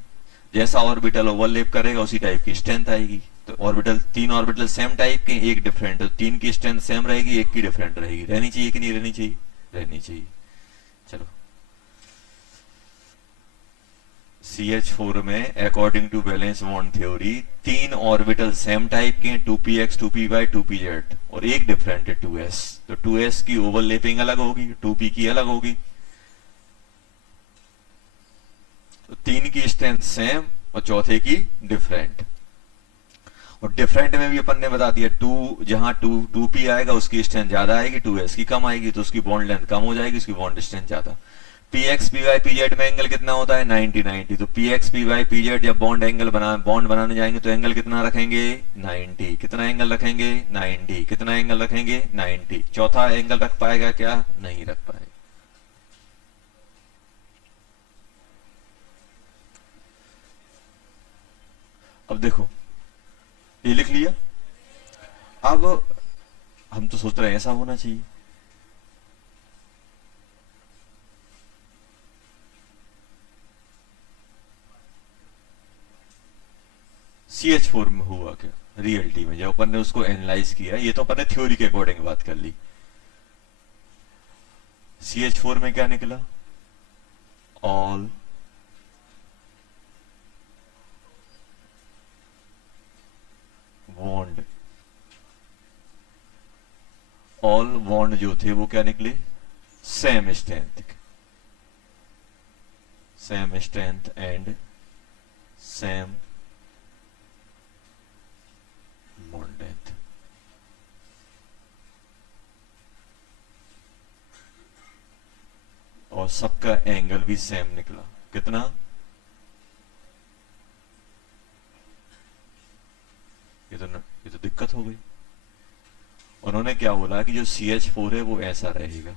जैसा ऑर्बिटल ओवरलैप करेगा उसी टाइप की स्ट्रेंथ आएगी। तो ऑर्बिटल, 3 ऑर्बिटल सेम टाइप के, एक डिफरेंट, तो 3 की स्ट्रेंथ सेम रहेगी, एक की डिफरेंट रहेगी। रहनी चाहिए कि नहीं रहनी चाहिए? रहनी चाहिए। चलो, CH4 में according to valence bond theory 3 orbital same type के हैं, 2px 2py 2pz, और एक डिफरेंट है 2s। तो 2s की ओवरलैपिंग अलग होगी, 2p की अलग होगी। तो 3 की स्ट्रेंथ सेम और चौथे की डिफरेंट। और डिफरेंट में भी अपन ने बता दिया, 2 जहां 2p आएगा उसकी स्ट्रेंथ ज्यादा आएगी, 2s की कम आएगी, तो उसकी बॉन्ड लेंथ कम हो जाएगी, उसकी बॉन्ड स्ट्रेंथ ज्यादा। px py pz में एंगल कितना होता है? 90 90। तो px py pz जब बॉन्ड बनाने जाएंगे तो एंगल कितना रखेंगे? 90। कितना एंगल रखेंगे? 90। कितना एंगल रखेंगे? 90। चौथा एंगल रख पाएगा क्या? नहीं रख पाएगा। अब देखो, ये लिख लिया। अब हम तो सोच रहे हैं ऐसा होना चाहिए। CH4 में हुआ क्या रियलिटी में जब अपन ने उसको एनालाइज किया? ये तो अपन ने थ्योरी के अकॉर्डिंग बात कर ली। CH4 में क्या निकला? ऑल बॉन्ड, ऑल बॉन्ड जो थे वो क्या निकले? Same strength, same strength and same bond length. और सबका एंगल भी सेम निकला। कितना? ये तो दिक्कत हो गई। उन्होंने क्या बोला कि जो CH4 है वो ऐसा रहेगा,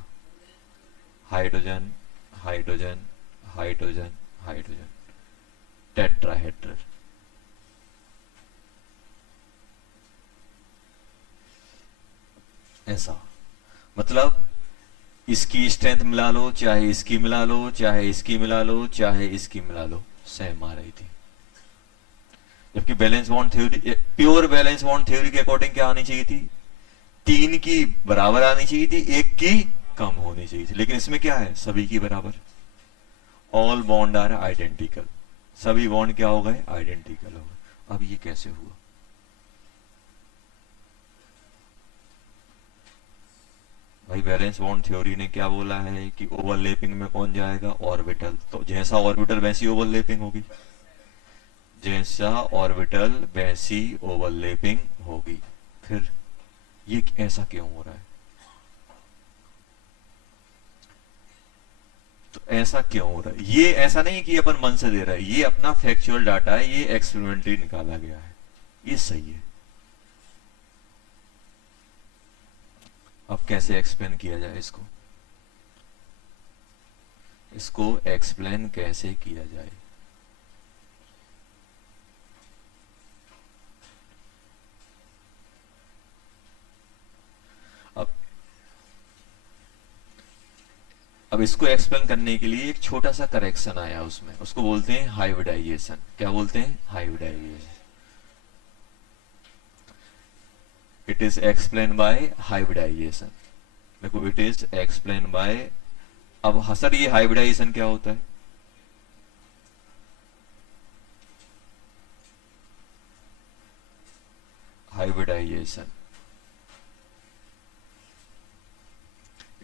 hydrogen hydrogen hydrogen hydrogen, tetrahedral. ऐसा, मतलब इसकी स्ट्रेंथ मिला लो, चाहे इसकी मिला लो, चाहे इसकी मिला लो, चाहे इसकी मिला लो, सेम आ रही थी। जबकि balance bond theory, pure balance bond theory के अकॉर्डिंग क्या आनी चाहिए थी, 3 की बराबर आनी चाहिए थी, 1 की कम होनी चाहिए थी। लेकिन इसमें क्या है, सभी की बराबर, ऑल बॉन्ड आर आइडेंटिकल, सभी बॉन्ड क्या हो गए, आइडेंटिकल हो गए। अब ये कैसे हुआ, भाई बैलेंस बॉन्ड थ्योरी ने क्या बोला है कि ओवरलैपिंग में कौन जाएगा, ऑर्बिटल। तो जैसा ऑर्बिटल वैसी ओवरलैपिंग होगी, जैसा ऑर्बिटल वैसी ओवरलैपिंग होगी। फिर ये ऐसा क्यों हो रहा है, तो ऐसा क्यों हो रहा है, ये ऐसा नहीं कि अपन मन से दे रहा है, ये अपना फैक्चुअल डाटा है, ये एक्सपेरिमेंटली निकाला गया है, ये सही है। अब कैसे एक्सप्लेन किया जाए इसको, इसको एक्सप्लेन कैसे किया जाए। अब अब इसको एक्सप्लेन करने के लिए एक छोटा सा करेक्शन आया उसमें, उसको बोलते हैं हाइब्रिडाइजेशन। क्या बोलते हैं, hybridization. It is explain by hybridization. देखो, इट इज एक्सप्लेन बाय, अब सर ये हाइब्रिडाइजेशन क्या होता है, hybridization,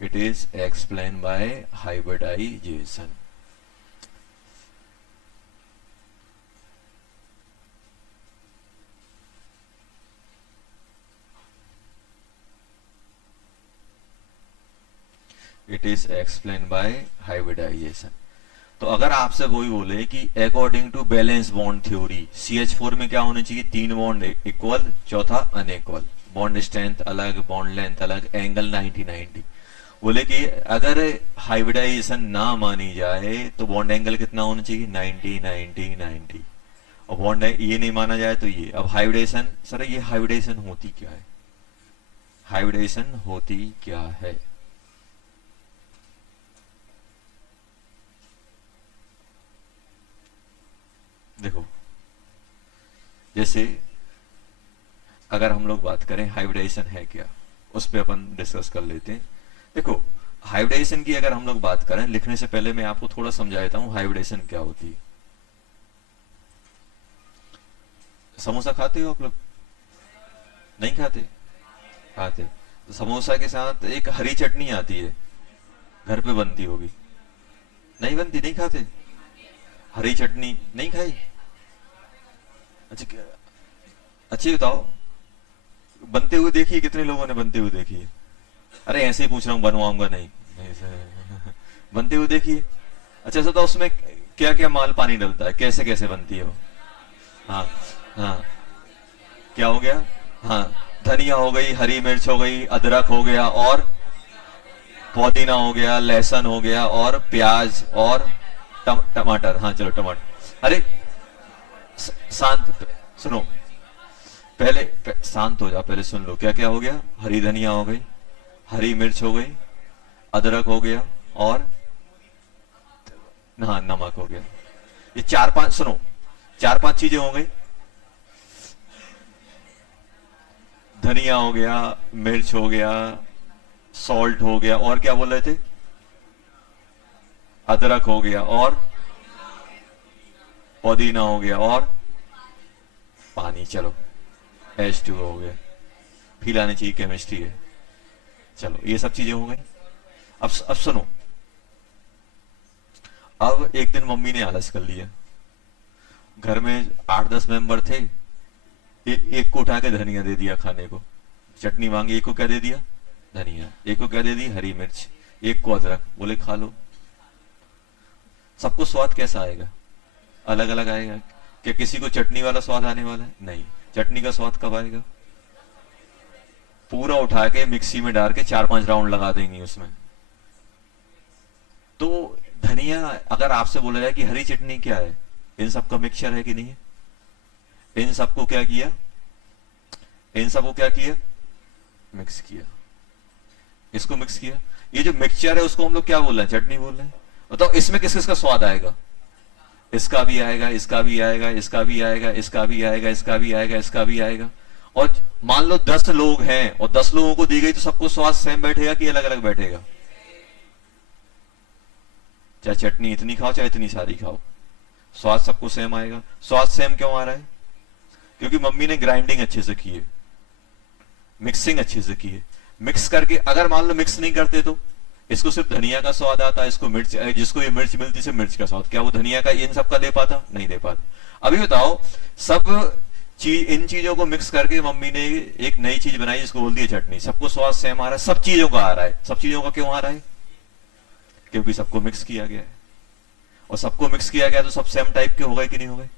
it is explained by hybridization। It is explain by hybridization. तो अगर आपसे वही बोले कि according to valence bond theory CH4 में क्या होने चाहिए, 3 बॉन्ड इक्वल, चौथा अनइक्वल, बॉन्ड स्ट्रेंथ अलग, बॉन्ड लेंथ अलग, एंगल 90-90। बोले कि अगर हाइब्रिडाइजेशन ना मानी जाए तो बॉन्ड एंगल कितना होना चाहिए, 90-90-90। और बॉन्ड ये नहीं माना जाए तो ये। अब हाइब्रिडेशन, सर ये हाइब्रिडेशन होती क्या है, हाइब्रिडेशन होती क्या है, देखो जैसे अगर हम लोग बात करें हाइब्रिडेशन है क्या, उस पर अपन डिस्कस कर लेते हैं। देखो हाइब्रिडेशन की अगर हम लोग बात करें, लिखने से पहले मैं आपको थोड़ा समझा देता हूं हाइब्रिडेशन क्या होती है। समोसा खाते हो आप लोग, नहीं खाते, खाते। तो समोसा के साथ एक हरी चटनी आती है, घर पे बनती होगी, नहीं बनती, नहीं खाते, हरी चटनी नहीं खाई। अच्छा अच्छी बताओ, बनते हुए देखिए, कितने लोगों ने बनते हुए देखी है, अरे ऐसे ही पूछ रहा हूँ, बनवाऊंगा नहीं, बनते हुए देखिए। अच्छा तो उसमें क्या क्या माल पानी डलता है, कैसे कैसे बनती है वो, हाँ हाँ, क्या हो गया, हाँ धनिया हो गई, हरी मिर्च हो गई, अदरक हो गया, और पुदीना हो गया, लहसुन हो गया, और प्याज, और टमाटर, हाँ चलो टमाटर। अरे शांत सुनो, पहले शांत हो जाओ, पहले सुन लो क्या क्या हो गया, हरी धनिया हो गई, हरी मिर्च हो गई, अदरक हो गया, और हाँ नमक हो गया। ये 4-5, सुनो 4-5 चीजें हो गई, धनिया हो गया, मिर्च हो गया, सॉल्ट हो गया, और क्या बोल रहे थे, अदरक हो गया, और पुदीना हो गया, और पानी, चलो H2 हो गया, फील आनी चाहिए, केमिस्ट्री है। चलो ये सब चीजें हो गई। अब सुनो, अब एक दिन मम्मी ने आलस कर लिया, घर में 8-10 मेंबर थे, एक को उठा के धनिया दे दिया खाने को, चटनी मांगी, एक को क्या दे दिया, धनिया, एक को क्या दे दी, हरी मिर्च, एक को अदरक, बोले खा लो। सबको स्वाद कैसा आएगा, अलग अलग आएगा। क्या किसी को चटनी वाला स्वाद आने वाला है, नहीं। चटनी का स्वाद कब आएगा, पूरा उठा के मिक्सी में डाल के 4-5 राउंड लगा देंगे उसमें। तो धनिया, अगर आपसे बोला जाए कि हरी चटनी क्या है, इन सबका मिक्सचर है कि नहीं है, इन सबको क्या किया, इन सबको क्या किया, मिक्स किया। इसको मिक्स किया, ये जो मिक्सचर है उसको हम लोग क्या बोल रहे हैं, चटनी बोल रहे हैं। बताओ इसमें किस किस का स्वाद आएगा, इसका भी आएगा, इसका भी आएगा, इसका भी आएगा, इसका भी आएगा, इसका भी आएगा, इसका भी आएगा। और मान लो 10 लोग हैं और 10 लोगों को दी गई तो सबको स्वाद सेम बैठेगा कि अलग अलग बैठेगा? चाहे चटनी इतनी खाओ चाहे इतनी सारी खाओ, स्वाद सबको सेम आएगा। स्वाद सेम क्यों आ रहा है? क्योंकि मम्मी ने ग्राइंडिंग अच्छे से की है, मिक्सिंग अच्छे से की है। मिक्स करके, अगर मान लो मिक्स नहीं करते तो इसको सिर्फ धनिया का स्वाद आता, इसको मिर्च, जिसको ये मिर्च मिलती सिर्फ मिर्च का स्वाद, क्या वो धनिया का इन सब का दे पाता? नहीं दे पाता। अभी बताओ, सब इन चीजों को मिक्स करके मम्मी ने एक नई चीज बनाई जिसको बोल दिया चटनी, सबको स्वाद सेम आ रहा है, सब चीजों का आ रहा है। सब चीजों का क्यों आ रहा है? क्योंकि सबको मिक्स किया गया है, और सबको मिक्स किया गया तो सब सेम टाइप के हो गए कि नहीं हो गए?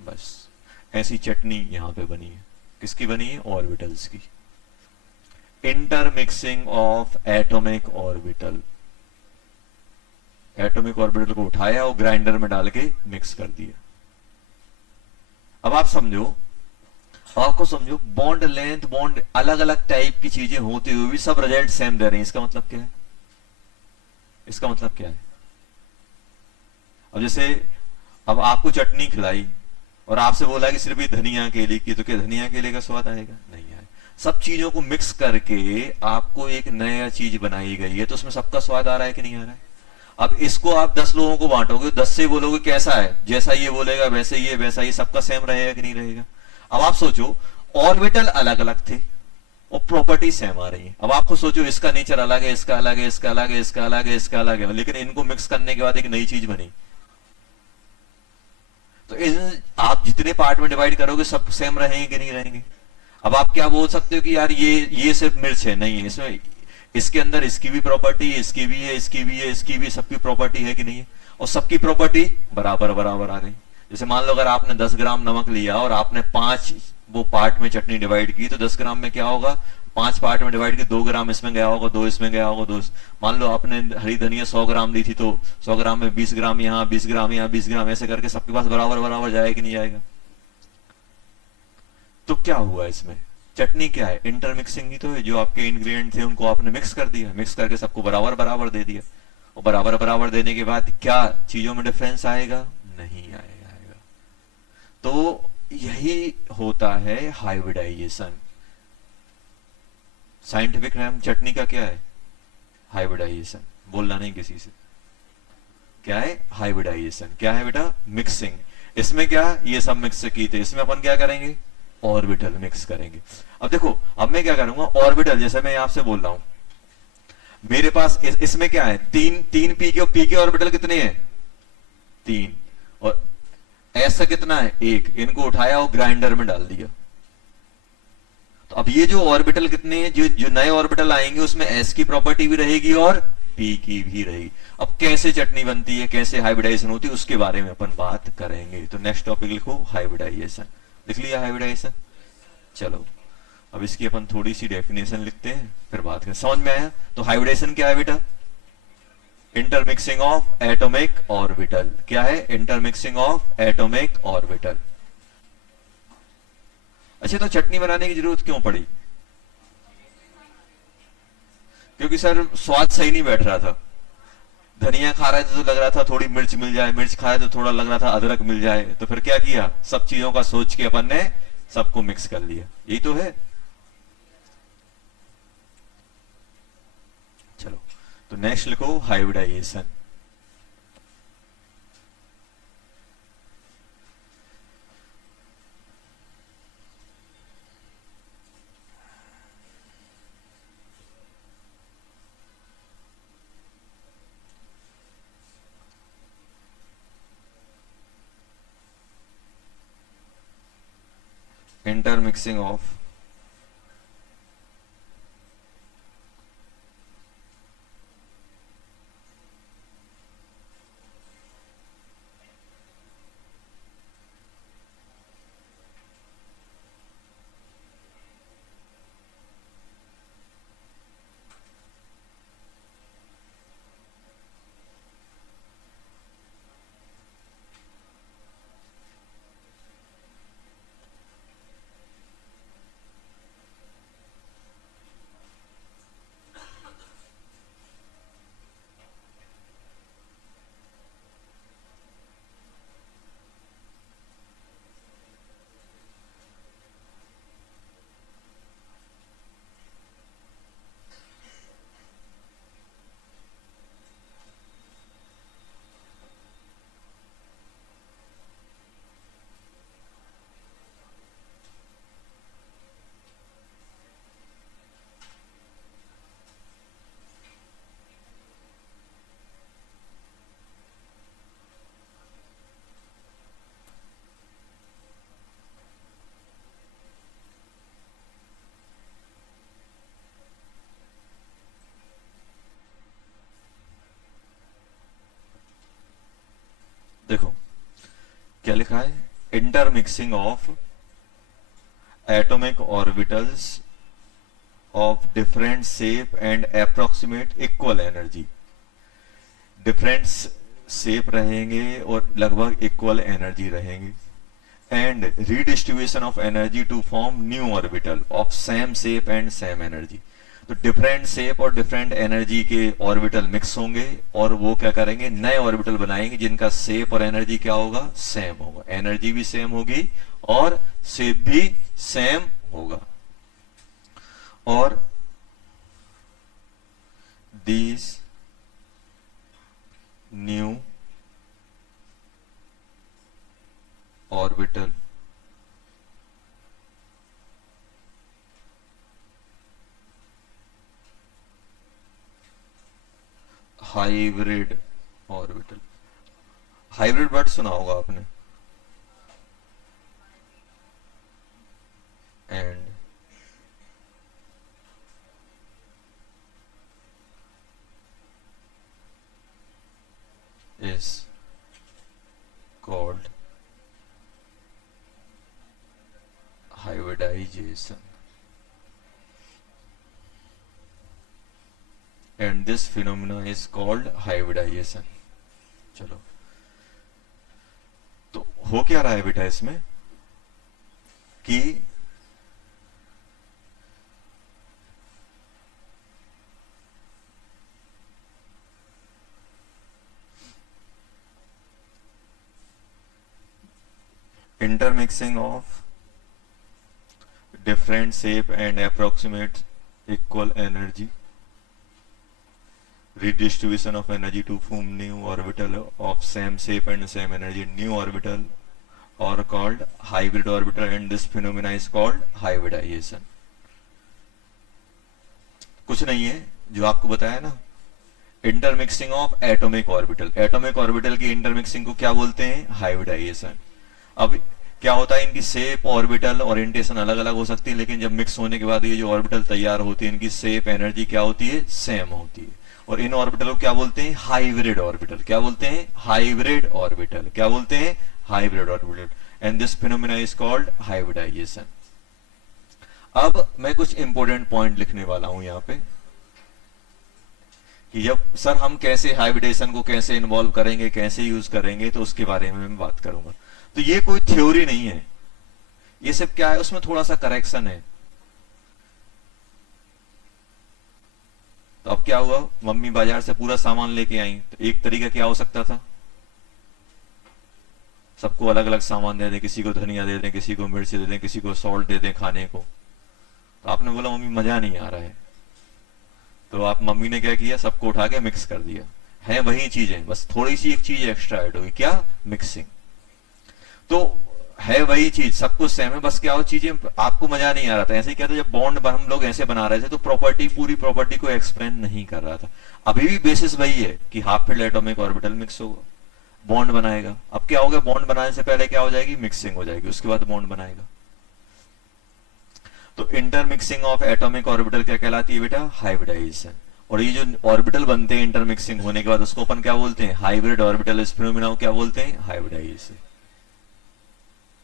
बस ऐसी चटनी यहां पे बनी है। किसकी बनी है? ऑर्बिटल्स की। Intermixing of atomic orbital. Atomic orbital को उठाया और ग्राइंडर में डाल के मिक्स कर दिया। अब आप समझो, आपको समझो, बॉन्ड लेंथ, बॉन्ड अलग अलग टाइप की चीजें होती हुई भी सब रिजल्ट सेम दे रही है। इसका मतलब क्या है? इसका मतलब क्या है? अब जैसे, अब आपको चटनी खिलाई और आपसे बोला कि सिर्फ ये धनिया केले की, तो क्या धनिया केले का स्वाद आएगा? नहीं आएगा। सब चीजों को मिक्स करके आपको एक नया चीज बनाई गई है, तो उसमें सबका स्वाद आ रहा है कि नहीं आ रहा है? अब इसको आप 10 लोगों को बांटोगे, 10 से बोलोगे कैसा है, जैसा ये बोलेगा वैसे ये, वैसा ये, सबका सेम रहेगा कि नहीं रहेगा? अब आप सोचो, ऑर्बिटल अलग अलग थे और प्रॉपर्टी सेम आ रही है। अब आपको सोचो, इसका नेचर अलग है, इसका अलग है, इसका अलग है, इसका अलग है, इसका अलग है, लेकिन इनको मिक्स करने के बाद एक नई चीज बनी। तो इन आप जितने पार्ट में डिवाइड करोगे सब सेम रहेंगे कि नहीं रहेंगे? अब आप क्या बोल सकते हो कि यार ये सिर्फ मिर्च है? नहीं है, इसमें इसके अंदर इसकी भी प्रॉपर्टी, इसकी भी है, इसकी भी है, इसकी भी, सबकी प्रॉपर्टी है कि नहीं है? और सबकी प्रॉपर्टी बराबर बराबर आ गई। जैसे मान लो अगर आपने 10 ग्राम नमक लिया और आपने 5 वो पार्ट में चटनी डिवाइड की, तो 10 ग्राम में क्या होगा? 5 पार्ट में डिवाइड की, 2 ग्राम इसमें गया होगा, 2 इसमें गया होगा, 2। मान लो आपने हरी धनिया 100 ग्राम ली थी, तो 100 ग्राम में 20 ग्राम यहाँ, 20 ग्राम यहाँ, 20 ग्राम, ऐसे करके सबके पास बराबर बराबर जाएगा कि नहीं जाएगा? तो क्या हुआ इसमें? चटनी क्या है? इंटरमिक्सिंग ही तो है। जो आपके इंग्रेडिएंट थे उनको आपने मिक्स कर दिया, मिक्स करके सबको बराबर बराबर दे दिया। और बराबर बराबर देने के बाद क्या चीजों में डिफरेंस आएगा? नहीं आएगा। तो यही होता है हाइब्रिडाइजेशन। साइंटिफिक नाम चटनी का क्या है? हाइब्रिडाइजेशन। बोलना नहीं किसी से। क्या है? हाइब्रिडाइजेशन। क्या है बेटा? मिक्सिंग। इसमें क्या, ये सब मिक्स की थे, इसमें अपन क्या करेंगे? ऑर्बिटल मिक्स करेंगे। अब देखो, अब मैं क्या करूंगा, ऑर्बिटल, जैसे मैं आपसे बोल रहा हूं, मेरे पास इसमें क्या है? तीन पी के ऑर्बिटल कितने हैं? 3। और ऐसा कितना है? 1। इनको उठाया और ग्राइंडर में डाल दिया। तो अब ये जो ऑर्बिटल कितने हैं, जो नए ऑर्बिटल आएंगे उसमें एस की प्रॉपर्टी भी रहेगी और पी की भी रहेगी। अब कैसे चटनी बनती है, कैसे हाइब्रिडाइजेशन होती है, उसके बारे में अपन बात करेंगे। तो नेक्स्ट टॉपिक लिखो हाइब्रिडाइजेशन। लिख लिया हाइब्रिडाइजेशन? चलो अब इसकी अपन थोड़ी सी डेफिनेशन लिखते हैं, फिर बात करें। समझ में आया? तो हाइब्रिडेशन क्या है बेटा? Intermixing of atomic orbital. क्या है? Intermixing of atomic orbital. अच्छा, तो चटनी बनाने की जरूरत क्यों पड़ी? क्योंकि सर स्वाद सही नहीं बैठ रहा था। धनिया खा रहे थे तो लग रहा था थोड़ी मिर्च मिल जाए, मिर्च खा रहे तो थोड़ा लग रहा था अदरक मिल जाए, तो फिर क्या किया? सब चीजों का सोच के अपन ने सबको मिक्स कर लिया। यही तो है। चलो, तो नेक्स्ट लिखो हाइब्रिडाइजेशन। इंटरमिक्सिंग ऑफ क्या लिखा है, intermixing of atomic orbitals of different shape and approximate equal energy. Different shape रहेंगे और लगभग इक्वल एनर्जी रहेंगे, and redistribution of energy to form new orbital of same shape and same energy. तो डिफरेंट शेप और डिफरेंट एनर्जी के ऑर्बिटल मिक्स होंगे और वो क्या करेंगे, नए ऑर्बिटल बनाएंगे जिनका शेप और एनर्जी क्या होगा, सेम होगा। एनर्जी भी सेम होगी और शेप भी सेम होगा। और these new orbital hybrid orbital. Hybrid word सुना होगा आपने, and is called hybridization, and this phenomena is called hybridization। चलो, तो हो क्या रहा है बेटा इसमें कि intermixing of different shape and approximate equal energy, redistribution of energy to form new orbital of same shape and same energy, new orbital are called hybrid orbital, and this phenomena is called hybridization। कुछ नहीं है जो आपको बताया ना, intermixing of atomic orbital. Atomic orbital की इंटरमिक्सिंग को क्या बोलते हैं, हाइब्रिडाइजेशन। अब क्या होता है, इनकी शेप, ऑर्बिटल, ओरिएंटेशन अलग अलग हो सकती है, लेकिन जब मिक्स होने के बाद ये जो ऑर्बिटल तैयार होती है, इनकी शेप, एनर्जी क्या होती है, सेम होती है। और इन ऑर्बिटल को क्या बोलते हैं, हाइब्रिड ऑर्बिटल। क्या बोलते हैं, हाइब्रिड ऑर्बिटल। क्या बोलते हैं, hybrid orbital, and this phenomena is called hybridization. अब मैं कुछ इंपॉर्टेंट पॉइंट लिखने वाला हूं यहां पे कि जब सर हम कैसे हाइब्रिडेशन को कैसे इन्वॉल्व करेंगे, कैसे यूज करेंगे, तो उसके बारे में मैं बात करूंगा। तो ये कोई थ्योरी नहीं है, ये सब क्या है, उसमें थोड़ा सा करेक्शन है। तो अब क्या हुआ, मम्मी बाजार से पूरा सामान लेके आई, तो एक तरीका क्या हो सकता था, सबको अलग अलग सामान दे दें, किसी को धनिया दे दें, किसी को मिर्च दे दें, किसी को सॉल्ट दे दें खाने को। तो आपने बोला मम्मी मजा नहीं आ रहा है, तो आप मम्मी ने क्या किया, सबको उठा के मिक्स कर दिया। है वही चीजें, बस थोड़ी सी एक चीज एक्स्ट्रा ऐड हुई, क्या, मिक्सिंग। तो है वही चीज, सब कुछ सेम है, बस क्या हो, चीजें आपको मजा नहीं आ रहा था। ऐसे ही क्या था, जब बॉन्ड हम लोग ऐसे बना रहे थे तो प्रॉपर्टी, पूरी प्रॉपर्टी को एक्सप्लेन नहीं कर रहा था। अभी भी बेसिस वही है कि half field atomic orbital mix होगा, बॉन्ड बनाएगा। अब क्या होगा, बॉन्ड बनाने से पहले क्या हो जाएगी, मिक्सिंग हो जाएगी, उसके बाद बॉन्ड बनाएगा। तो इंटरमिक्सिंग ऑफ एटॉमिक ऑर्बिटल क्या कहलाती है बेटा, हाइब्रिडाइजेशन। और ये जो ऑर्बिटल बनते हैं इंटरमिक्सिंग होने के बाद, उसको अपन क्या बोलते हैं, हाइब्रिड ऑर्बिटल। इस फिनोमेना को क्या बोलते हैं, हाइब्रिडाइजेशन।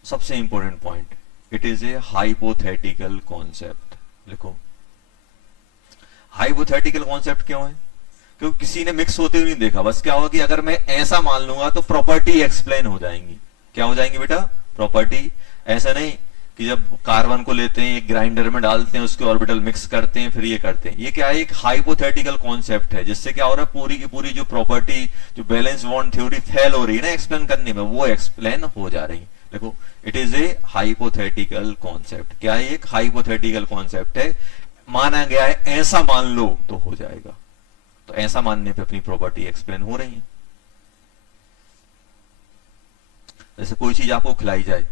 सबसे important point, it is a hypothetical concept. लिखो, हाइपोथेटिकल कॉन्सेप्ट क्यों है, क्योंकि किसी ने मिक्स होते हुए नहीं देखा। बस क्या होगा कि अगर मैं ऐसा मान लूंगा तो प्रॉपर्टी एक्सप्लेन हो जाएंगी। क्या हो जाएंगी बेटा, प्रॉपर्टी। ऐसा नहीं कि जब कार्बन को लेते हैं, एक ग्राइंडर में डालते हैं, उसके ऑर्बिटल मिक्स करते हैं, फिर ये करते हैं। ये क्या है, एक हाइपोथेटिकल कॉन्सेप्ट है, जिससे क्या हो रहा है, पूरी की पूरी जो प्रॉपर्टी, जो बैलेंस बॉन्ड थ्योरी फेल हो रही है ना एक्सप्लेन करने में, वो एक्सप्लेन हो जा रही है। देखो, it is a hypothetical concept. क्या है, एक हाइपोथेटिकल कॉन्सेप्ट है, माना गया है, ऐसा मान लो तो हो जाएगा। तो ऐसा मानने पे अपनी प्रॉपर्टी एक्सप्लेन हो रही है। जैसे कोई चीज आपको खिलाई जाए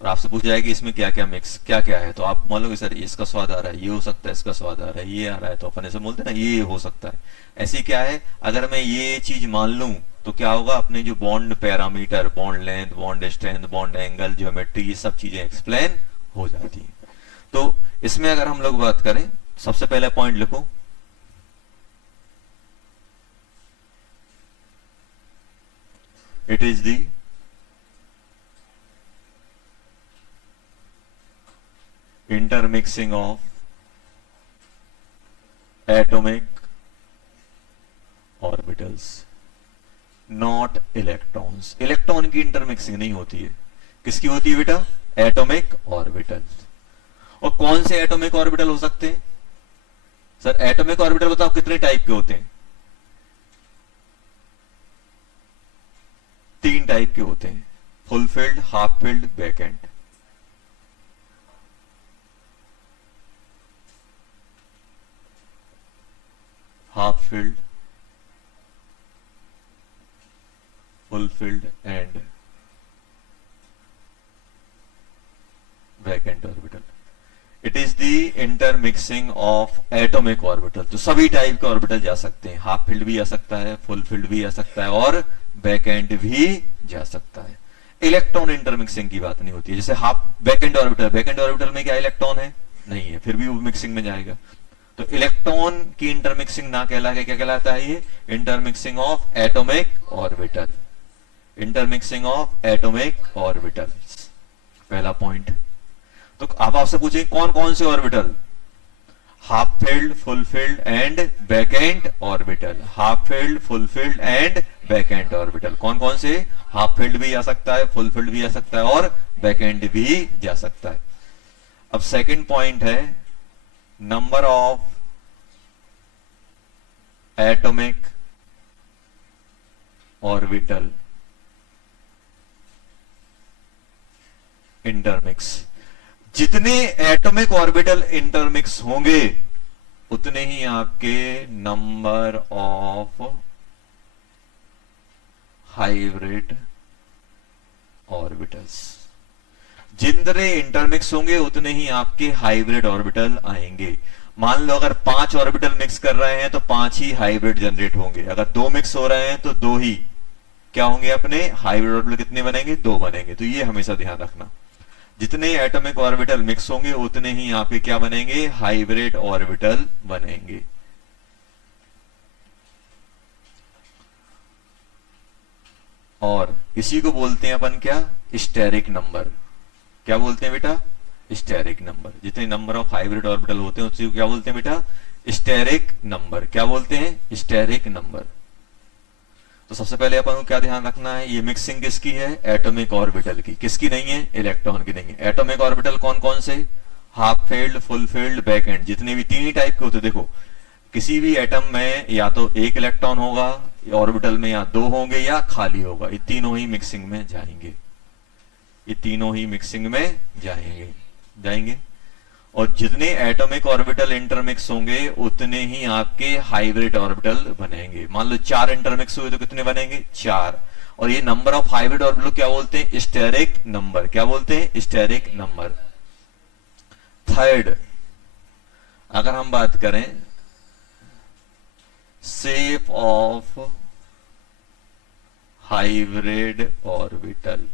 और आपसे पूछ जाए कि इसमें क्या क्या मिक्स, क्या क्या है, तो आप मान लो कि सर इसका स्वाद आ रहा है, ये हो सकता है, इसका स्वाद आ रहा है, ये आ रहा है, तो अपन ऐसे बोलते हैं ना, ये हो सकता है। ऐसी क्या है, अगर मैं ये चीज मान लूं तो क्या होगा, अपने जो bond parameter, bond length, bond strength, bond angle, geometry, ये सब चीजें एक्सप्लेन हो जाती है। तो इसमें अगर हम लोग बात करें, सबसे पहले पॉइंट लिखो, it is the intermixing of atomic orbitals, not electrons. Electron की इंटरमिक्सिंग नहीं होती है, किसकी होती है बेटा? Atomic orbital. और कौन से एटॉमिक ऑर्बिटल हो सकते हैं? सर एटॉमिक ऑर्बिटल बताओ कितने टाइप के होते हैं? 3 टाइप के होते हैं, full field, half filled, back and. Half filled, fulfilled and vacant orbital. It is the intermixing of atomic orbital। तो सभी टाइप के ऑर्बिटल जा सकते हैं, हाफ फील्ड भी आ सकता है, फुल फील्ड भी आ सकता है और बैकएंड भी जा सकता है। इलेक्ट्रॉन इंटरमिक्सिंग की बात नहीं होती है। जैसे half backend orbital, backend orbital में क्या इलेक्ट्रॉन है? नहीं है, फिर भी वो मिक्सिंग में जाएगा। तो इलेक्ट्रॉन की इंटरमिक्सिंग ना कहला के क्या कहलाता है? ये intermixing of atomic orbital. Intermixing of atomic orbitals, पहला पॉइंट। तो अब आपसे पूछेंगे कौन कौन से orbital? Half field, full field and backend orbital. Half field, full field and backend orbital. कौन कौन से? हाफ फील्ड भी आ सकता है, फुल फील्ड भी आ सकता है और बैकएंड भी जा सकता है। अब सेकंड पॉइंट है number of atomic orbital intermix. जितने एटॉमिक ऑर्बिटल इंटरमिक्स होंगे उतने ही आपके नंबर ऑफ हाइब्रिड ऑर्बिटल्स, जितने इंटरमिक्स होंगे उतने ही आपके हाइब्रिड ऑर्बिटल आएंगे। मान लो अगर 5 ऑर्बिटल मिक्स कर रहे हैं तो 5 ही हाइब्रिड जनरेट होंगे। अगर 2 मिक्स हो रहे हैं तो 2 ही क्या होंगे अपने हाइब्रिड ऑर्बिटल। कितने बनेंगे? 2 बनेंगे। तो ये हमेशा ध्यान रखना, जितने एटॉमिक ऑर्बिटल मिक्स होंगे उतने ही यहाँ पे क्या बनेंगे? हाइब्रिड ऑर्बिटल बनेंगे। और इसी को बोलते हैं अपन क्या? Steric number. क्या बोलते हैं बेटा? Steric number. जितने नंबर ऑफ हाइब्रिड ऑर्बिटल होते हैं उसी को क्या बोलते हैं बेटा? Steric number. क्या बोलते हैं? Steric number. तो सबसे पहले अपन को क्या ध्यान रखना है? ये मिक्सिंग किसकी है? एटॉमिक ऑर्बिटल की। किसकी नहीं है? इलेक्ट्रॉन की नहीं है। एटॉमिक ऑर्बिटल कौन कौन से? Half field, full field, back and. जितने भी 3 ही टाइप के होते, देखो किसी भी एटम में या तो 1 इलेक्ट्रॉन होगा ऑर्बिटल में, या 2 होंगे या खाली होगा। ये तीनों ही मिक्सिंग में जाएंगे, ये तीनों ही मिक्सिंग में जाएंगे। और जितने एटॉमिक ऑर्बिटल इंटरमिक्स होंगे उतने ही आपके हाइब्रिड ऑर्बिटल बनेंगे। मान लो 4 इंटरमिक्स हुए तो कितने बनेंगे? 4। और ये नंबर ऑफ हाइब्रिड ऑर्बिटल क्या बोलते हैं? Steric number. क्या बोलते हैं? Steric number. थर्ड, अगर हम बात करें shape of hybrid orbital.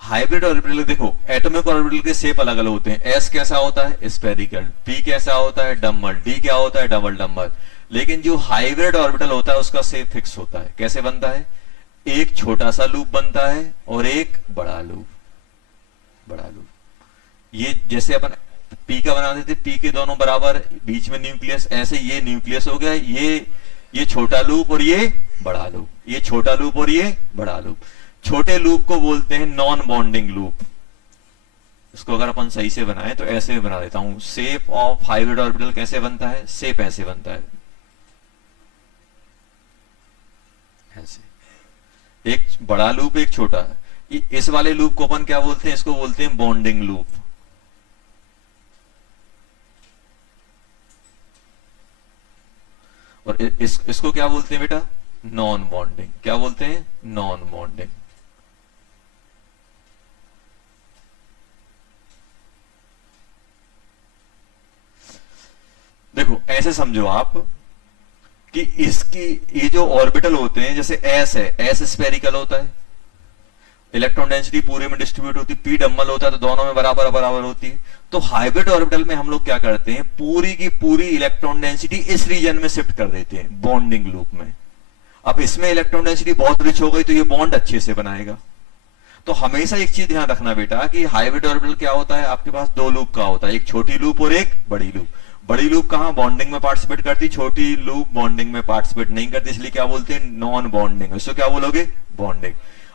Hybrid orbital देखो, एटॉमिक ऑर्बिटल के शेप अलग अलग होते हैं। एस कैसा होता है? स्फेरिकल। पी कैसा होता है? डम्बल। डी क्या होता है? Double dumbbell. लेकिन जो हाइब्रिड ऑर्बिटल होता है उसका शेप फिक्स होता है। कैसे बनता है? एक छोटा सा लूप बनता है और एक बड़ा लूप। ये जैसे अपन पी का बनाते थे, पी के दोनों बराबर, बीच में न्यूक्लियस, ऐसे ये न्यूक्लियस हो गया, ये छोटा लूप और ये बड़ा लूप, ये छोटा लूप और ये बड़ा लूप। छोटे लूप को बोलते हैं नॉन बॉन्डिंग लूप। इसको अगर अपन सही से बनाए तो ऐसे भी बना देता हूं। शेप ऑफ हाइब्रिड ऑर्बिटल कैसे बनता है? शेप ऐसे बनता है, ऐसे एक बड़ा लूप एक छोटा। इस वाले लूप को अपन क्या बोलते हैं? इसको बोलते हैं बॉन्डिंग लूप। और इसको क्या बोलते हैं बेटा? Non bonding. क्या बोलते हैं? Non bonding. देखो ऐसे समझो आप कि इसकी ये जो ऑर्बिटल होते हैं, जैसे एस है, एस स्फेरिकल होता है, इलेक्ट्रॉन डेंसिटी पूरे में डिस्ट्रीब्यूट होती है। पी डम्बल होता है तो दोनों में बराबर बराबर होती है। तो हाइब्रिड ऑर्बिटल में हम लोग क्या करते हैं? पूरी की पूरी इलेक्ट्रॉन डेंसिटी इस रीजन में शिफ्ट कर देते हैं, बॉन्डिंग लूप में। अब इसमें इलेक्ट्रॉन डेंसिटी बहुत रिच हो गई तो ये बॉन्ड अच्छे से बनाएगा। तो हमेशा एक चीज ध्यान रखना बेटा कि हाइब्रिड ऑर्बिटल क्या होता है, आपके पास दो लूप का होता है, एक छोटी लूप और एक बड़ी लूप। बड़ी लूप कहां बॉन्डिंग में पार्टिसिपेट करती, छोटी लूप बॉन्डिंग में पार्टिसिपेट नहीं करती, इसलिए क्या बोलते हैं, नॉन बॉन्डिंग। इसको क्या बोलोगे, बॉन्डिंग।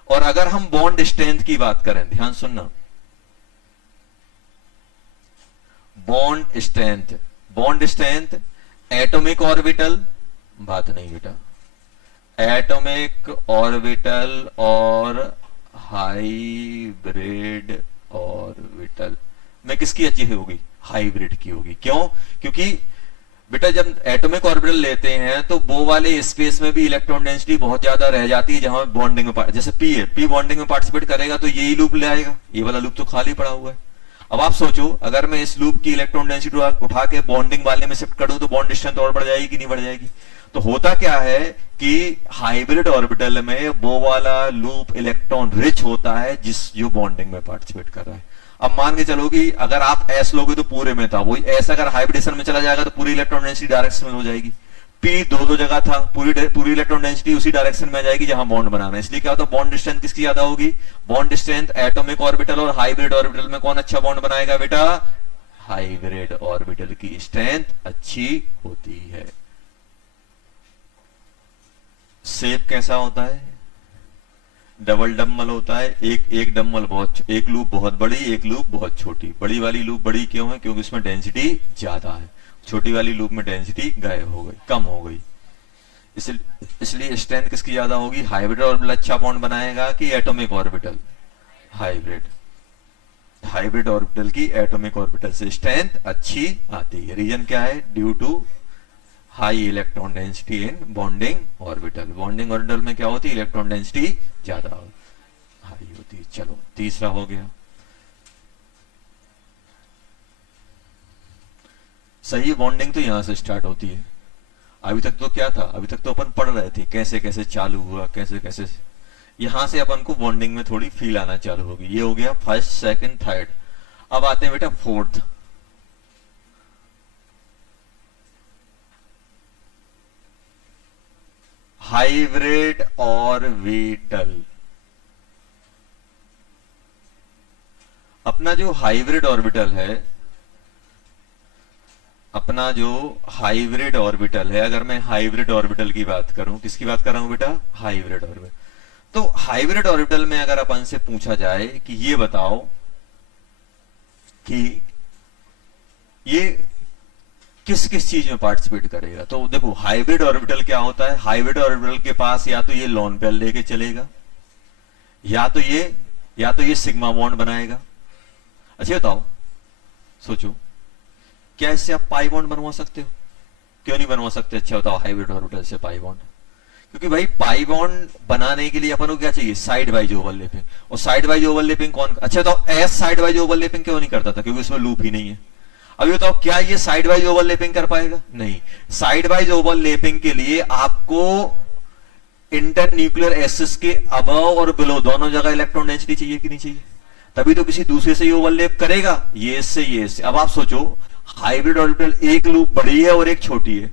और अगर हम बॉन्ड स्ट्रेंथ की बात करें, ध्यान सुनना, bond strength, bond strength atomic orbital, बात नहीं बेटा, एटॉमिक ऑर्बिटल और हाइब्रिड ऑर्बिटल में किसकी अच्छी होगी, हाइब्रिड की होगी। क्यों, क्योंकि बेटा जब एटॉमिक ऑर्बिटल लेते हैं तो वो वाले स्पेस में भी इलेक्ट्रॉन डेंसिटी बहुत ज्यादा रह जाती है जहां बॉन्डिंग में, जैसे पी है, पी बॉन्डिंग में पार्टिसिपेट करेगा तो यही लूप ले आएगा, ये वाला लूप तो खाली पड़ा हुआ है। अब आप सोचो अगर मैं इस लूप की इलेक्ट्रॉन डेंसिटी उठा के बॉन्डिंग वाले में शिफ्ट कर दूं तो बॉन्ड स्ट्रेंथ और बढ़ जाएगी कि नहीं बढ़ जाएगी। तो होता क्या है कि हाइब्रिड ऑर्बिटल में वो वाला लूप इलेक्ट्रॉन रिच होता है जो बॉन्डिंग में पार्टिसिपेट कर रहा है। अब मान के चलो कि अगर आप एस लोगे तो पूरे में था, वही एस अगर हाइब्रिडेशन में चला जाएगा तो पूरी इलेक्ट्रॉन डेंसिटी डायरेक्शन में हो जाएगी। पी दो जगह था, पूरी इलेक्ट्रॉन डेंसिटी उसी डायरेक्शन में आ जाएगी जहां बॉन्ड बनाना है। इसलिए क्या होता है, बॉन्ड स्ट्रेंथ किसकी ज्यादा होगी, बॉन्ड स्ट्रेंथ एटॉमिक ऑर्बिटल और हाइब्रिड ऑर्बिटल में कौन अच्छा बॉन्ड बनाएगा बेटा, हाइब्रिड ऑर्बिटल की स्ट्रेंथ अच्छी होती है। शेप कैसा होता है, डबल डम्बल होता है, एक डम्बल एक लूप बहुत बड़ी, एक लूप बहुत छोटी। बड़ी वाली लूप बड़ी क्यों है, क्योंकि उसमें डेंसिटी ज्यादा है। छोटी वाली लूप में डेंसिटी गायब हो गई, कम हो गई। इसलिए स्ट्रेंथ किसकी ज्यादा होगी, हाइब्रिड ऑर्बिटल अच्छा बॉन्ड बनाएगा कि atomic orbital, hybrid. Hybrid orbital की एटॉमिक ऑर्बिटल से स्ट्रेंथ अच्छी आती है। रीजन क्या है, due to high electron density in bonding orbital. Bonding orbital में क्या होती है, इलेक्ट्रॉन डेंसिटी ज्यादा हाई होती है। चलो तीसरा हो गया, सही बॉन्डिंग तो यहां से स्टार्ट होती है। अभी तक तो क्या था, अभी तक तो अपन पढ़ रहे थे कैसे कैसे चालू हुआ, कैसे कैसे, यहां से अपन को बॉन्डिंग में थोड़ी फील आना चालू होगी। ये हो गया फर्स्ट, सेकंड, थर्ड। अब आते हैं बेटा फोर्थ, हाइब्रिड ऑर्बिटल। अपना जो हाइब्रिड ऑर्बिटल है, अपना जो हाइब्रिड ऑर्बिटल है, अगर मैं हाइब्रिड ऑर्बिटल की बात करूं, किसकी बात कर रहा हूं बेटा, हाइब्रिड ऑर्बिटल। तो हाइब्रिड ऑर्बिटल में अगर अपन से पूछा जाए कि ये बताओ कि ये किस किस चीज में पार्टिसिपेट करेगा, तो देखो हाइब्रिड ऑर्बिटल क्या होता है, हाइब्रिड ऑर्बिटल के पास या तो ये लोन पेयर लेके चलेगा, या तो ये सिग्मा बॉन्ड बनाएगा। अच्छा बताओ, सोचो, क्या इससे आप पाई बॉन्ड बनवा सकते हो, क्यों नहीं बनवा सकते, अच्छा बताओ हाइब्रिड ऑर्बिटल से पाई बॉन्ड। क्योंकि भाई पाई बॉन्ड बनाने के लिए अपन को क्या चाहिए, साइड वाइज ओवरलैपिंग। और साइड वाइज ओवरलैपिंग कौन, अच्छा बताओ एस साइड वाइज ओवरलैपिंग क्यों नहीं करता था, क्योंकि उसमें लूप ही नहीं है। अभी बताओ क्या ये साइड वाइज ओवरलैपिंग कर पाएगा, नहीं। साइड वाइज ओवरलैपिंग के लिए आपको इंटर न्यूक्लियर एक्सिस के अबव और बिलो दोनों जगह इलेक्ट्रॉन डेंसिटी चाहिए कि नहीं चाहिए, तभी तो किसी दूसरे से ये ओवरलैप करेगा, ये इससे। अब आप सोचो हाइब्रिड ऑर्बिटल एक लूप बड़ी है और एक छोटी है,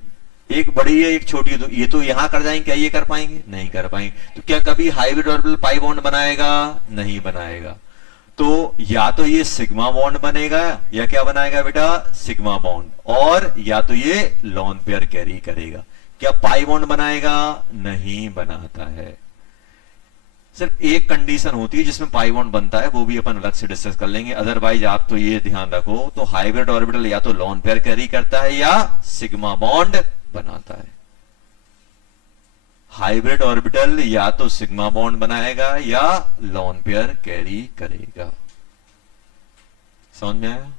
एक बड़ी है एक छोटी है, तो ये तो यहां कर जाएंगे, क्या ये कर पाएंगे, नहीं कर पाएंगे। तो क्या कभी हाइब्रिड ऑर्बिटल पाई बॉन्ड बनाएगा, नहीं बनाएगा। तो या तो ये सिग्मा बॉन्ड बनेगा, या क्या बनाएगा बेटा, सिग्मा बॉन्ड, और या तो ये लोन पेयर कैरी करेगा। क्या पाई बॉन्ड बनाएगा, नहीं बनाता है। सिर्फ एक कंडीशन होती है जिसमें पाई बॉन्ड बनता है, वो भी अपन अलग से डिस्कस कर लेंगे। अदरवाइज आप तो ये ध्यान रखो, तो हाइब्रिड ऑर्बिटल या तो लोन पेयर कैरी करता है या सिग्मा बॉन्ड बनाता है। हाइब्रिड ऑर्बिटल या तो सिग्मा बॉन्ड बनाएगा या लोन पेयर कैरी करेगा। समझ में आया,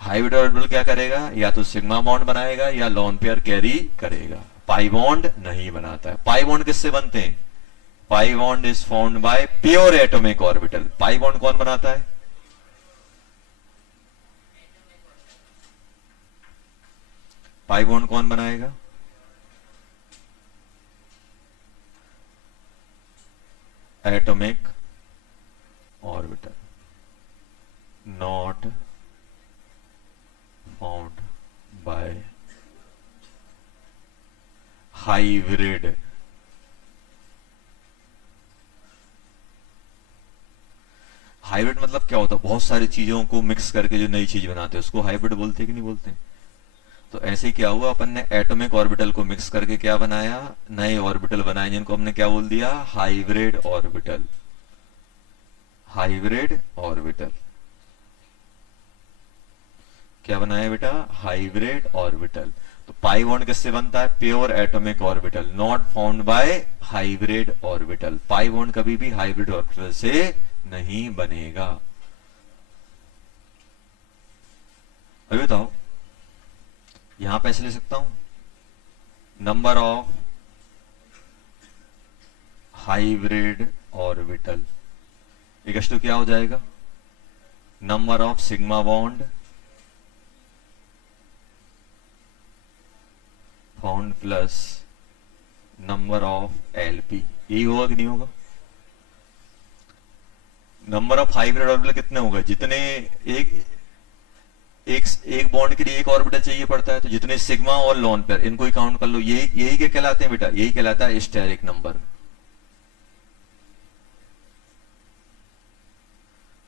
हाइब्रिड ऑर्बिटल क्या करेगा, या तो सिग्मा बॉन्ड बनाएगा या लोन पेयर कैरी करेगा, पाई बॉन्ड नहीं बनाता है। पाई बॉन्ड किससे बनते हैं, pi bond is found by pure atomic orbital. Pi bond कौन बनाता है, पाई बॉन्ड कौन बनाएगा, atomic orbital, not found by hybrid hybrid मतलब क्या होता है, बहुत सारी चीजों को मिक्स करके जो नई चीज बनाते हैं उसको हाइब्रिड बोलते हैं कि नहीं बोलते हैं। तो ऐसे ही क्या हुआ, अपन ने एटॉमिक ऑर्बिटल को मिक्स करके क्या बनाया, नए ऑर्बिटल बनाए जिनको हमने क्या बोल दिया, हाइब्रिड ऑर्बिटल। हाइब्रिड ऑर्बिटल क्या बनाया बेटा, हाइब्रिड ऑर्बिटल। तो पाई बॉन्ड किससे बनता है, pure atomic orbital, not found by hybrid orbital. Pi bond कभी भी हाइब्रिड ऑर्बिटल से नहीं बनेगा। अभी बताओ, यहां पे ऐसे ले सकता हूं, number of hybrid orbital equal to क्या हो जाएगा, number of sigma bond found plus number of LP. यही होगा कि नहीं होगा। नंबर ऑफ हाइब्रिड ऑर्बिटल कितने होगा, जितने एक एक बॉन्ड के लिए एक ऑर्बिटल चाहिए पड़ता है, तो जितने सिग्मा और लोन पेयर इनको ही काउंट कर लो। यही क्या कहलाते हैं बेटा, यही कहलाता है स्टेरिक नंबर।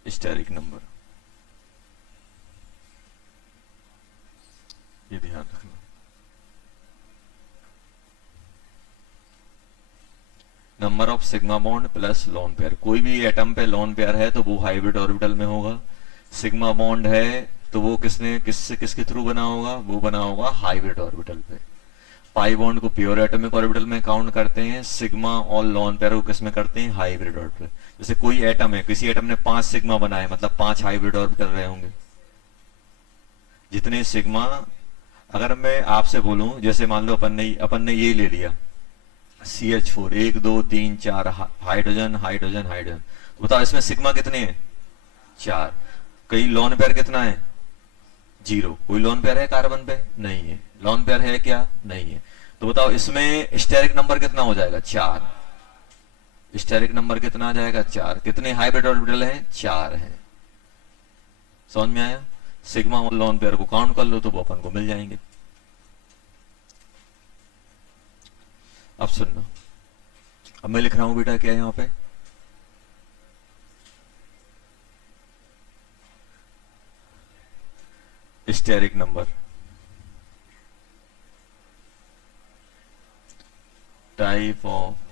स्टेरिक नंबर, ये ध्यान रखना। Number of sigma bond plus lone pair, कोई भी एटम पे लोन पेयर है तो वो हाइब्रिड ऑर्बिटल में होगा। सिग्मा बॉन्ड है तो वो किसके थ्रू बना होगा, वो बना होगा हाइब्रिड ऑर्बिटल पे। पाई बॉन्ड को प्योर एटॉमिक ऑर्बिटल में काउंट करते हैं, सिग्मा और लोन पेयर को किस में करते हैं, हाइब्रिड ऑर्बिटल। जैसे कोई एटम है, किसी एटम ने 5 सिग्मा बनाए, मतलब 5 हाइब्रिड ऑर्बिटल रहे होंगे। जितने सिग्मा, अगर मैं आपसे बोलूं, जैसे मान लो अपन ने ये ले लिया CH4, 1 2 3 4 हाइड्रोजन हाइड्रोजन हाइड्रोजन, तो बताओ इसमें सिग्मा कितने हैं, 4। कई लोन पेयर कितना है, 0। कोई लोन पेयर है कार्बन पे, नहीं है। लोन पेयर है क्या, नहीं है। तो बताओ इसमें स्टेरिक नंबर कितना हो जाएगा, 4। स्टेरिक नंबर कितना आ जाएगा, 4। कितने हाइब्रिड ऑर्बिटल हैं, 4 हैं। समझ में आया। सिग्मा और लोन पेयर को काउंट कर लो तो वो अपन को मिल जाएंगे। अब सुनना, अब मैं लिख रहा हूं बेटा क्या है यहां पे, steric number, type of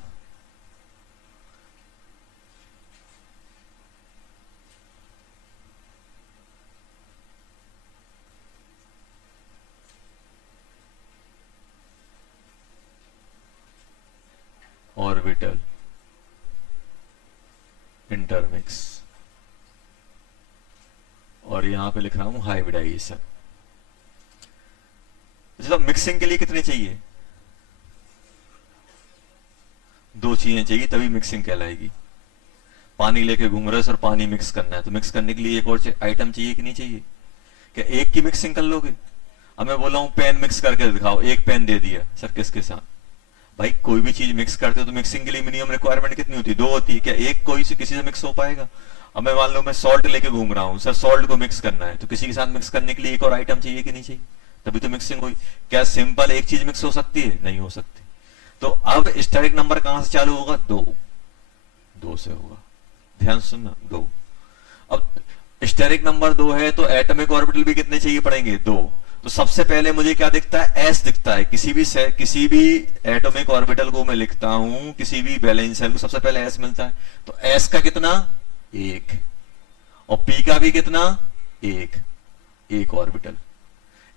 orbital intermix, और यहां पे लिख रहा हूं हाइब्रिडाइजेशन। चलो, मिक्सिंग के लिए कितने चाहिए, 2 चीजें चाहिए तभी मिक्सिंग कहलाएगी। पानी लेके घूम रहे हो और पानी मिक्स करना है, तो मिक्स करने के लिए एक और आइटम चाहिए कि नहीं चाहिए। क्या एक की मिक्सिंग कर लोगे। अब मैं बोला हूं पेन मिक्स करके दिखाओ, एक पेन दे दिया सर, किसके साथ। भाई कोई भी चीज मिक्स करते हो तो मिक्सिंग के लिए मिनिमम रिक्वायरमेंट कितनी होती है, 2 होती है। क्या एक कोई से किसी से मिक्स हो पाएगा। अब मैं मान लो मैं सॉल्ट लेके घूम रहा हूं, सर सॉल्ट को मिक्स करना है, तो किसी के साथ मिक्स करने के लिए एक और आइटम चाहिए कि नहीं चाहिए, तभी तो मिक्सिंग हुई। क्या सिंपल एक चीज मिक्स हो सकती है, नहीं हो सकती। तो अब स्टेरिक नंबर कहां से चालू होगा, 2 से होगा। ध्यान सुनना, 2। अब स्टेरिक नंबर 2 है तो एटॉमिक ऑर्बिटल भी कितने चाहिए पड़ेंगे, 2। तो सबसे पहले मुझे क्या दिखता है, एस दिखता है। किसी भी एटॉमिक ऑर्बिटल को मैं लिखता हूं, किसी भी वैलेंस शेल को सबसे पहले एस मिलता है। तो एस का कितना, 1, और पी का भी कितना, 1 ऑर्बिटल।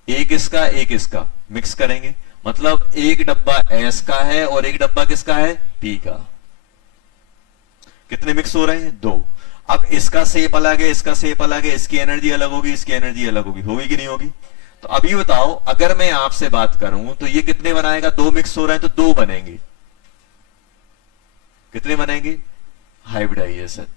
एक इसका मिक्स करेंगे, मतलब एक डब्बा एस का है और एक डब्बा किसका है, पी का। कितने मिक्स हो रहे हैं, 2। अब इसका शेप अलग है, इसका शेप अलग है, इसकी एनर्जी अलग होगी, इसकी एनर्जी अलग होगी कि नहीं होगी। तो अभी बताओ, अगर मैं आपसे बात करूं तो ये कितने बनाएगा, 2 मिक्स हो रहे हैं तो 2 बनेंगे। कितने बनेंगे, हाइब्रिडाइजेशन।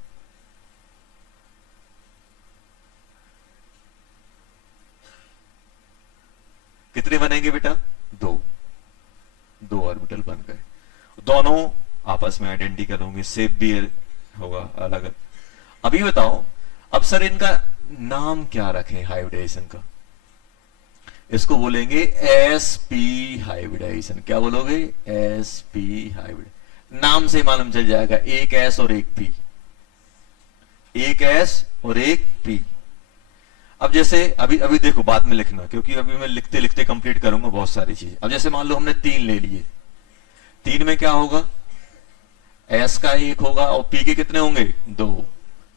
कितने बनेंगे बेटा, 2 ऑर्बिटल बन गए। दोनों आपस में आइडेंटिकल होंगे, शेप भी होगा अलग। अभी बताओ, अब सर इनका नाम क्या रखें हाइब्रिडाइजेशन का। इसको बोलेंगे sp हाइब्रिडाइजेशन। क्या बोलोगे, sp हाइब्रिड। नाम से मालूम चल जाएगा, एक s और एक p। एक एस और एक पी। अब जैसे अभी अभी देखो, बाद में लिखना, क्योंकि अभी मैं लिखते लिखते कंप्लीट करूंगा बहुत सारी चीज। अब जैसे मान लो हमने 3 ले लिए, 3 में क्या होगा, एस का 1 होगा और पी के कितने होंगे, 2।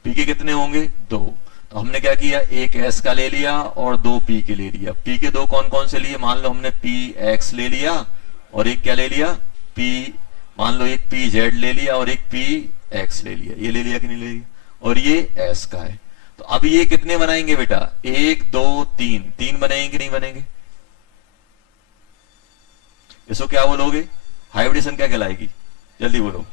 पी के कितने होंगे, 2। तो हमने क्या किया, एक एस का ले लिया और 2 पी के ले लिया। पी के 2 कौन कौन से लिए, मान लो हमने पी एक्स ले लिया और एक क्या ले लिया, पी, मान लो एक पी जेड ले लिया और एक पी एक्स ले लिया। ये ले लिया कि नहीं ले लिया, और ये एस का है। तो अब ये कितने बनाएंगे बेटा, 1 2 3, 3 बनेंगे कि नहीं बनेंगे। इसको क्या बोलोगे, हाइब्रिडेशन क्या कहलाएगी, जल्दी बोलो।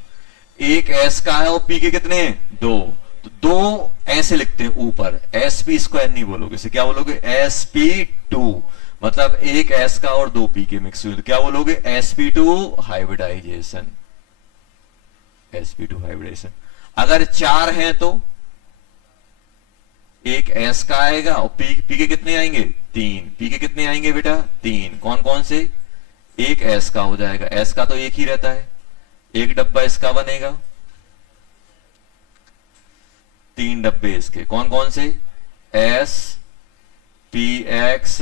एक एस का है और पी के कितने हैं, 2। तो 2 ऐसे लिखते हैं ऊपर, एस पी स्क्वायर नहीं बोलोगे, इसे क्या बोलोगे, एस पी 2। मतलब एक एस का और 2 पी के मिक्स हुए, तो क्या बोलोगे, sp2 हाइब्रिडाइजेशन, sp2 हाइब्रिडाइजेशन। अगर 4 हैं तो एक एस का आएगा और पी के कितने आएंगे, 3। पी के कितने आएंगे बेटा, 3। कौन कौन से, एक एस का हो जाएगा, एस का तो एक ही रहता है, एक डब्बा इसका बनेगा, 3 डब्बे इसके, कौन कौन से, s p x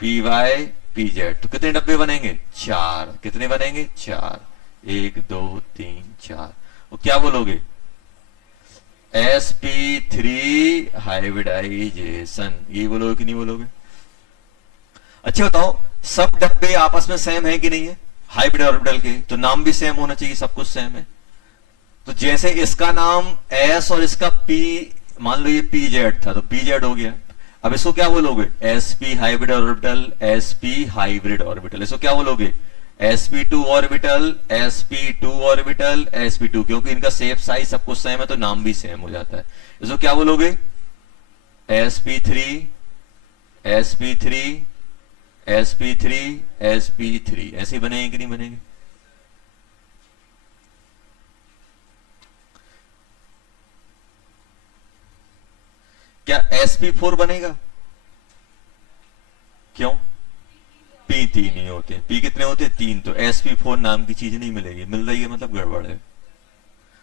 p y p z. तो कितने डब्बे बनेंगे, 4। कितने बनेंगे, 4। 1 2 3 4। वो क्या बोलोगे, sp3 हाइब्रिडाइजेशन। ये बोलोगे कि नहीं बोलोगे। अच्छा बताओ, सब डब्बे आपस में सेम है कि नहीं है, हाइब्रिड ऑर्बिटल के, तो नाम भी सेम होना चाहिए, सब कुछ सेम है। तो जैसे इसका नाम एस और इसका पी, मान लो ये पी जेड था तो पी जेड हो गया। अब इसको क्या बोलोगे, sp hybrid orbital, sp hybrid orbital. इसको क्या बोलोगे, sp2 orbital, sp2 orbital, sp2, क्योंकि इनका शेप साइज सब कुछ सेम है तो नाम भी सेम हो जाता है। इसको क्या बोलोगे, sp3 sp3 sp3 sp3। ऐसे बनेंगे कि नहीं बनेंगे। क्या sp4 बनेगा, क्यों, पी 3 ही होते हैं, पी कितने होते हैं, 3। तो sp4 नाम की चीज नहीं मिलेगी, मिल रही है मतलब गड़बड़ है।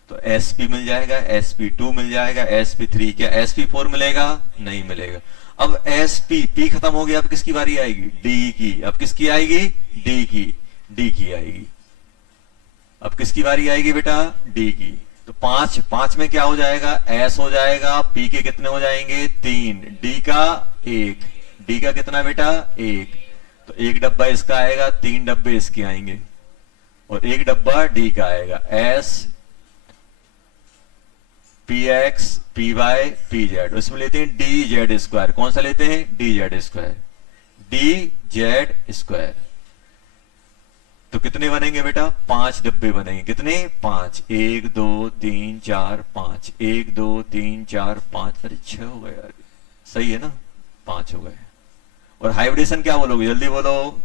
तो sp मिल जाएगा, sp2 मिल जाएगा, sp3। क्या sp4 मिलेगा, नहीं मिलेगा। अब sp, p खत्म हो गया, अब किसकी बारी आएगी, d की। अब किसकी आएगी, d की, d की आएगी। अब किसकी बारी आएगी बेटा, d की। तो 5 में क्या हो जाएगा, s हो जाएगा, p के कितने हो जाएंगे, 3, d का 1, d का कितना बेटा, 1। तो 1 डब्बा इसका आएगा, 3 डब्बे इसके आएंगे और 1 डब्बा d का आएगा। s p x p y p z, उसमें लेते हैं डी जेड स्क्वायर। कौन सा लेते हैं, D Z square, D Z square. तो कितने बनेंगे बेटा, 5 डब्बे बनेंगे। कितने, 5। 1 2 3 4 5, 1 2 3 4 5। अरे 6 हो गए यार, सही है ना, 5 हो गए। और हाइब्रिडेशन क्या बोलोगे, जल्दी बोलो,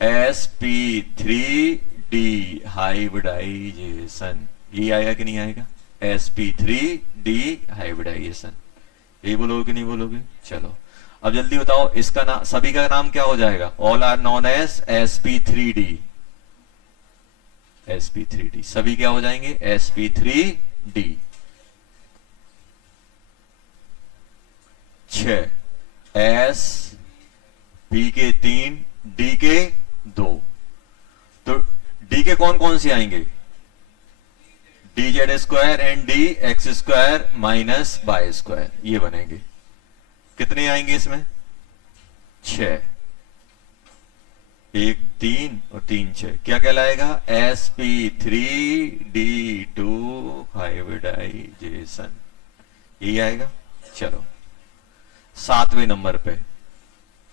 sp3 d हाइब्रिडाइजेशन। ये आएगा कि नहीं आएगा, sp3 d हाइब्रिडाइजेशन। ये बोलोगे कि नहीं बोलोगे। चलो अब जल्दी बताओ, इसका नाम, सभी का नाम क्या हो जाएगा, all are known as sp3d। sp3d सभी क्या हो जाएंगे, sp3d। 6 s p के 3 d के 2। तो d के कौन कौन से आएंगे, D Z square and D x square minus Y square. ये बनेंगे, कितने आएंगे इसमें, 6। 1 3 और 3 6। क्या कहलाएगा, sp3d2 हाइब्रिडाइजेशन। यही आएगा। चलो 7वें नंबर पे,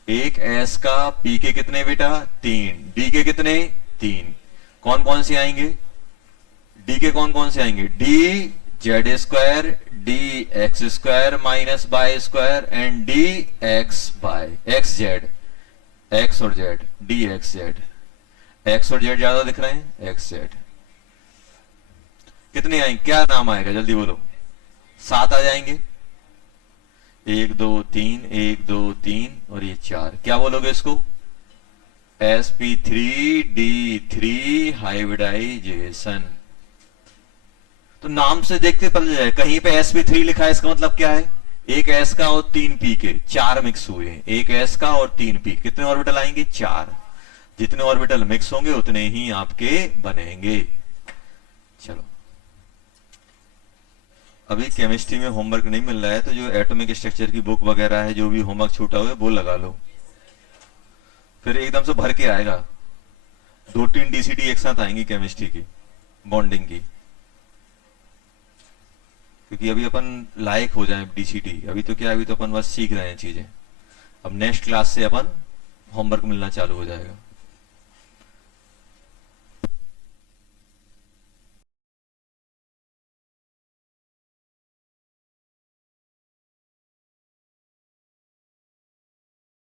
एक s का p के कितने बेटा, 3, d के कितने, 3। कौन कौन से आएंगे, d के कौन कौन से आएंगे, D Z square D x square minus Y square and D X by X Z, X और Z, D X Z. X और जेड ज्यादा दिख रहे हैं, एक्स जेड। कितने आएंगे, क्या नाम आएगा, जल्दी बोलो। 7 आ जाएंगे, 1 2 3 1 2 3 और ये 4। क्या बोलोगे इसको, sp3d3 हाइब्रिडाइजेशन। तो नाम से देखते पता चल जाए, कहीं पे sp3 लिखा है, इसका मतलब क्या है, एक s का और 3 p के 4 मिक्स हुए हैं, एक s का और 3 p, कितने ऑर्बिटल आएंगे, 4। जितने ऑर्बिटल मिक्स होंगे उतने ही आपके बनेंगे। चलो, अभी केमिस्ट्री में होमवर्क नहीं मिल रहा है, तो जो एटॉमिक स्ट्रक्चर की बुक वगैरह है, जो भी होमवर्क छूटा हुआ है वो लगा लो, फिर एकदम से भर के आएगा। 2-3 डीसीटी एक साथ आएंगी केमिस्ट्री की, बॉन्डिंग की, क्योंकि अभी अपन लायक हो जाए डीसीटी। अभी तो क्या, अभी तो अपन बस सीख रहे हैं चीजें, अब नेक्स्ट क्लास से अपन होमवर्क मिलना चालू हो जाएगा।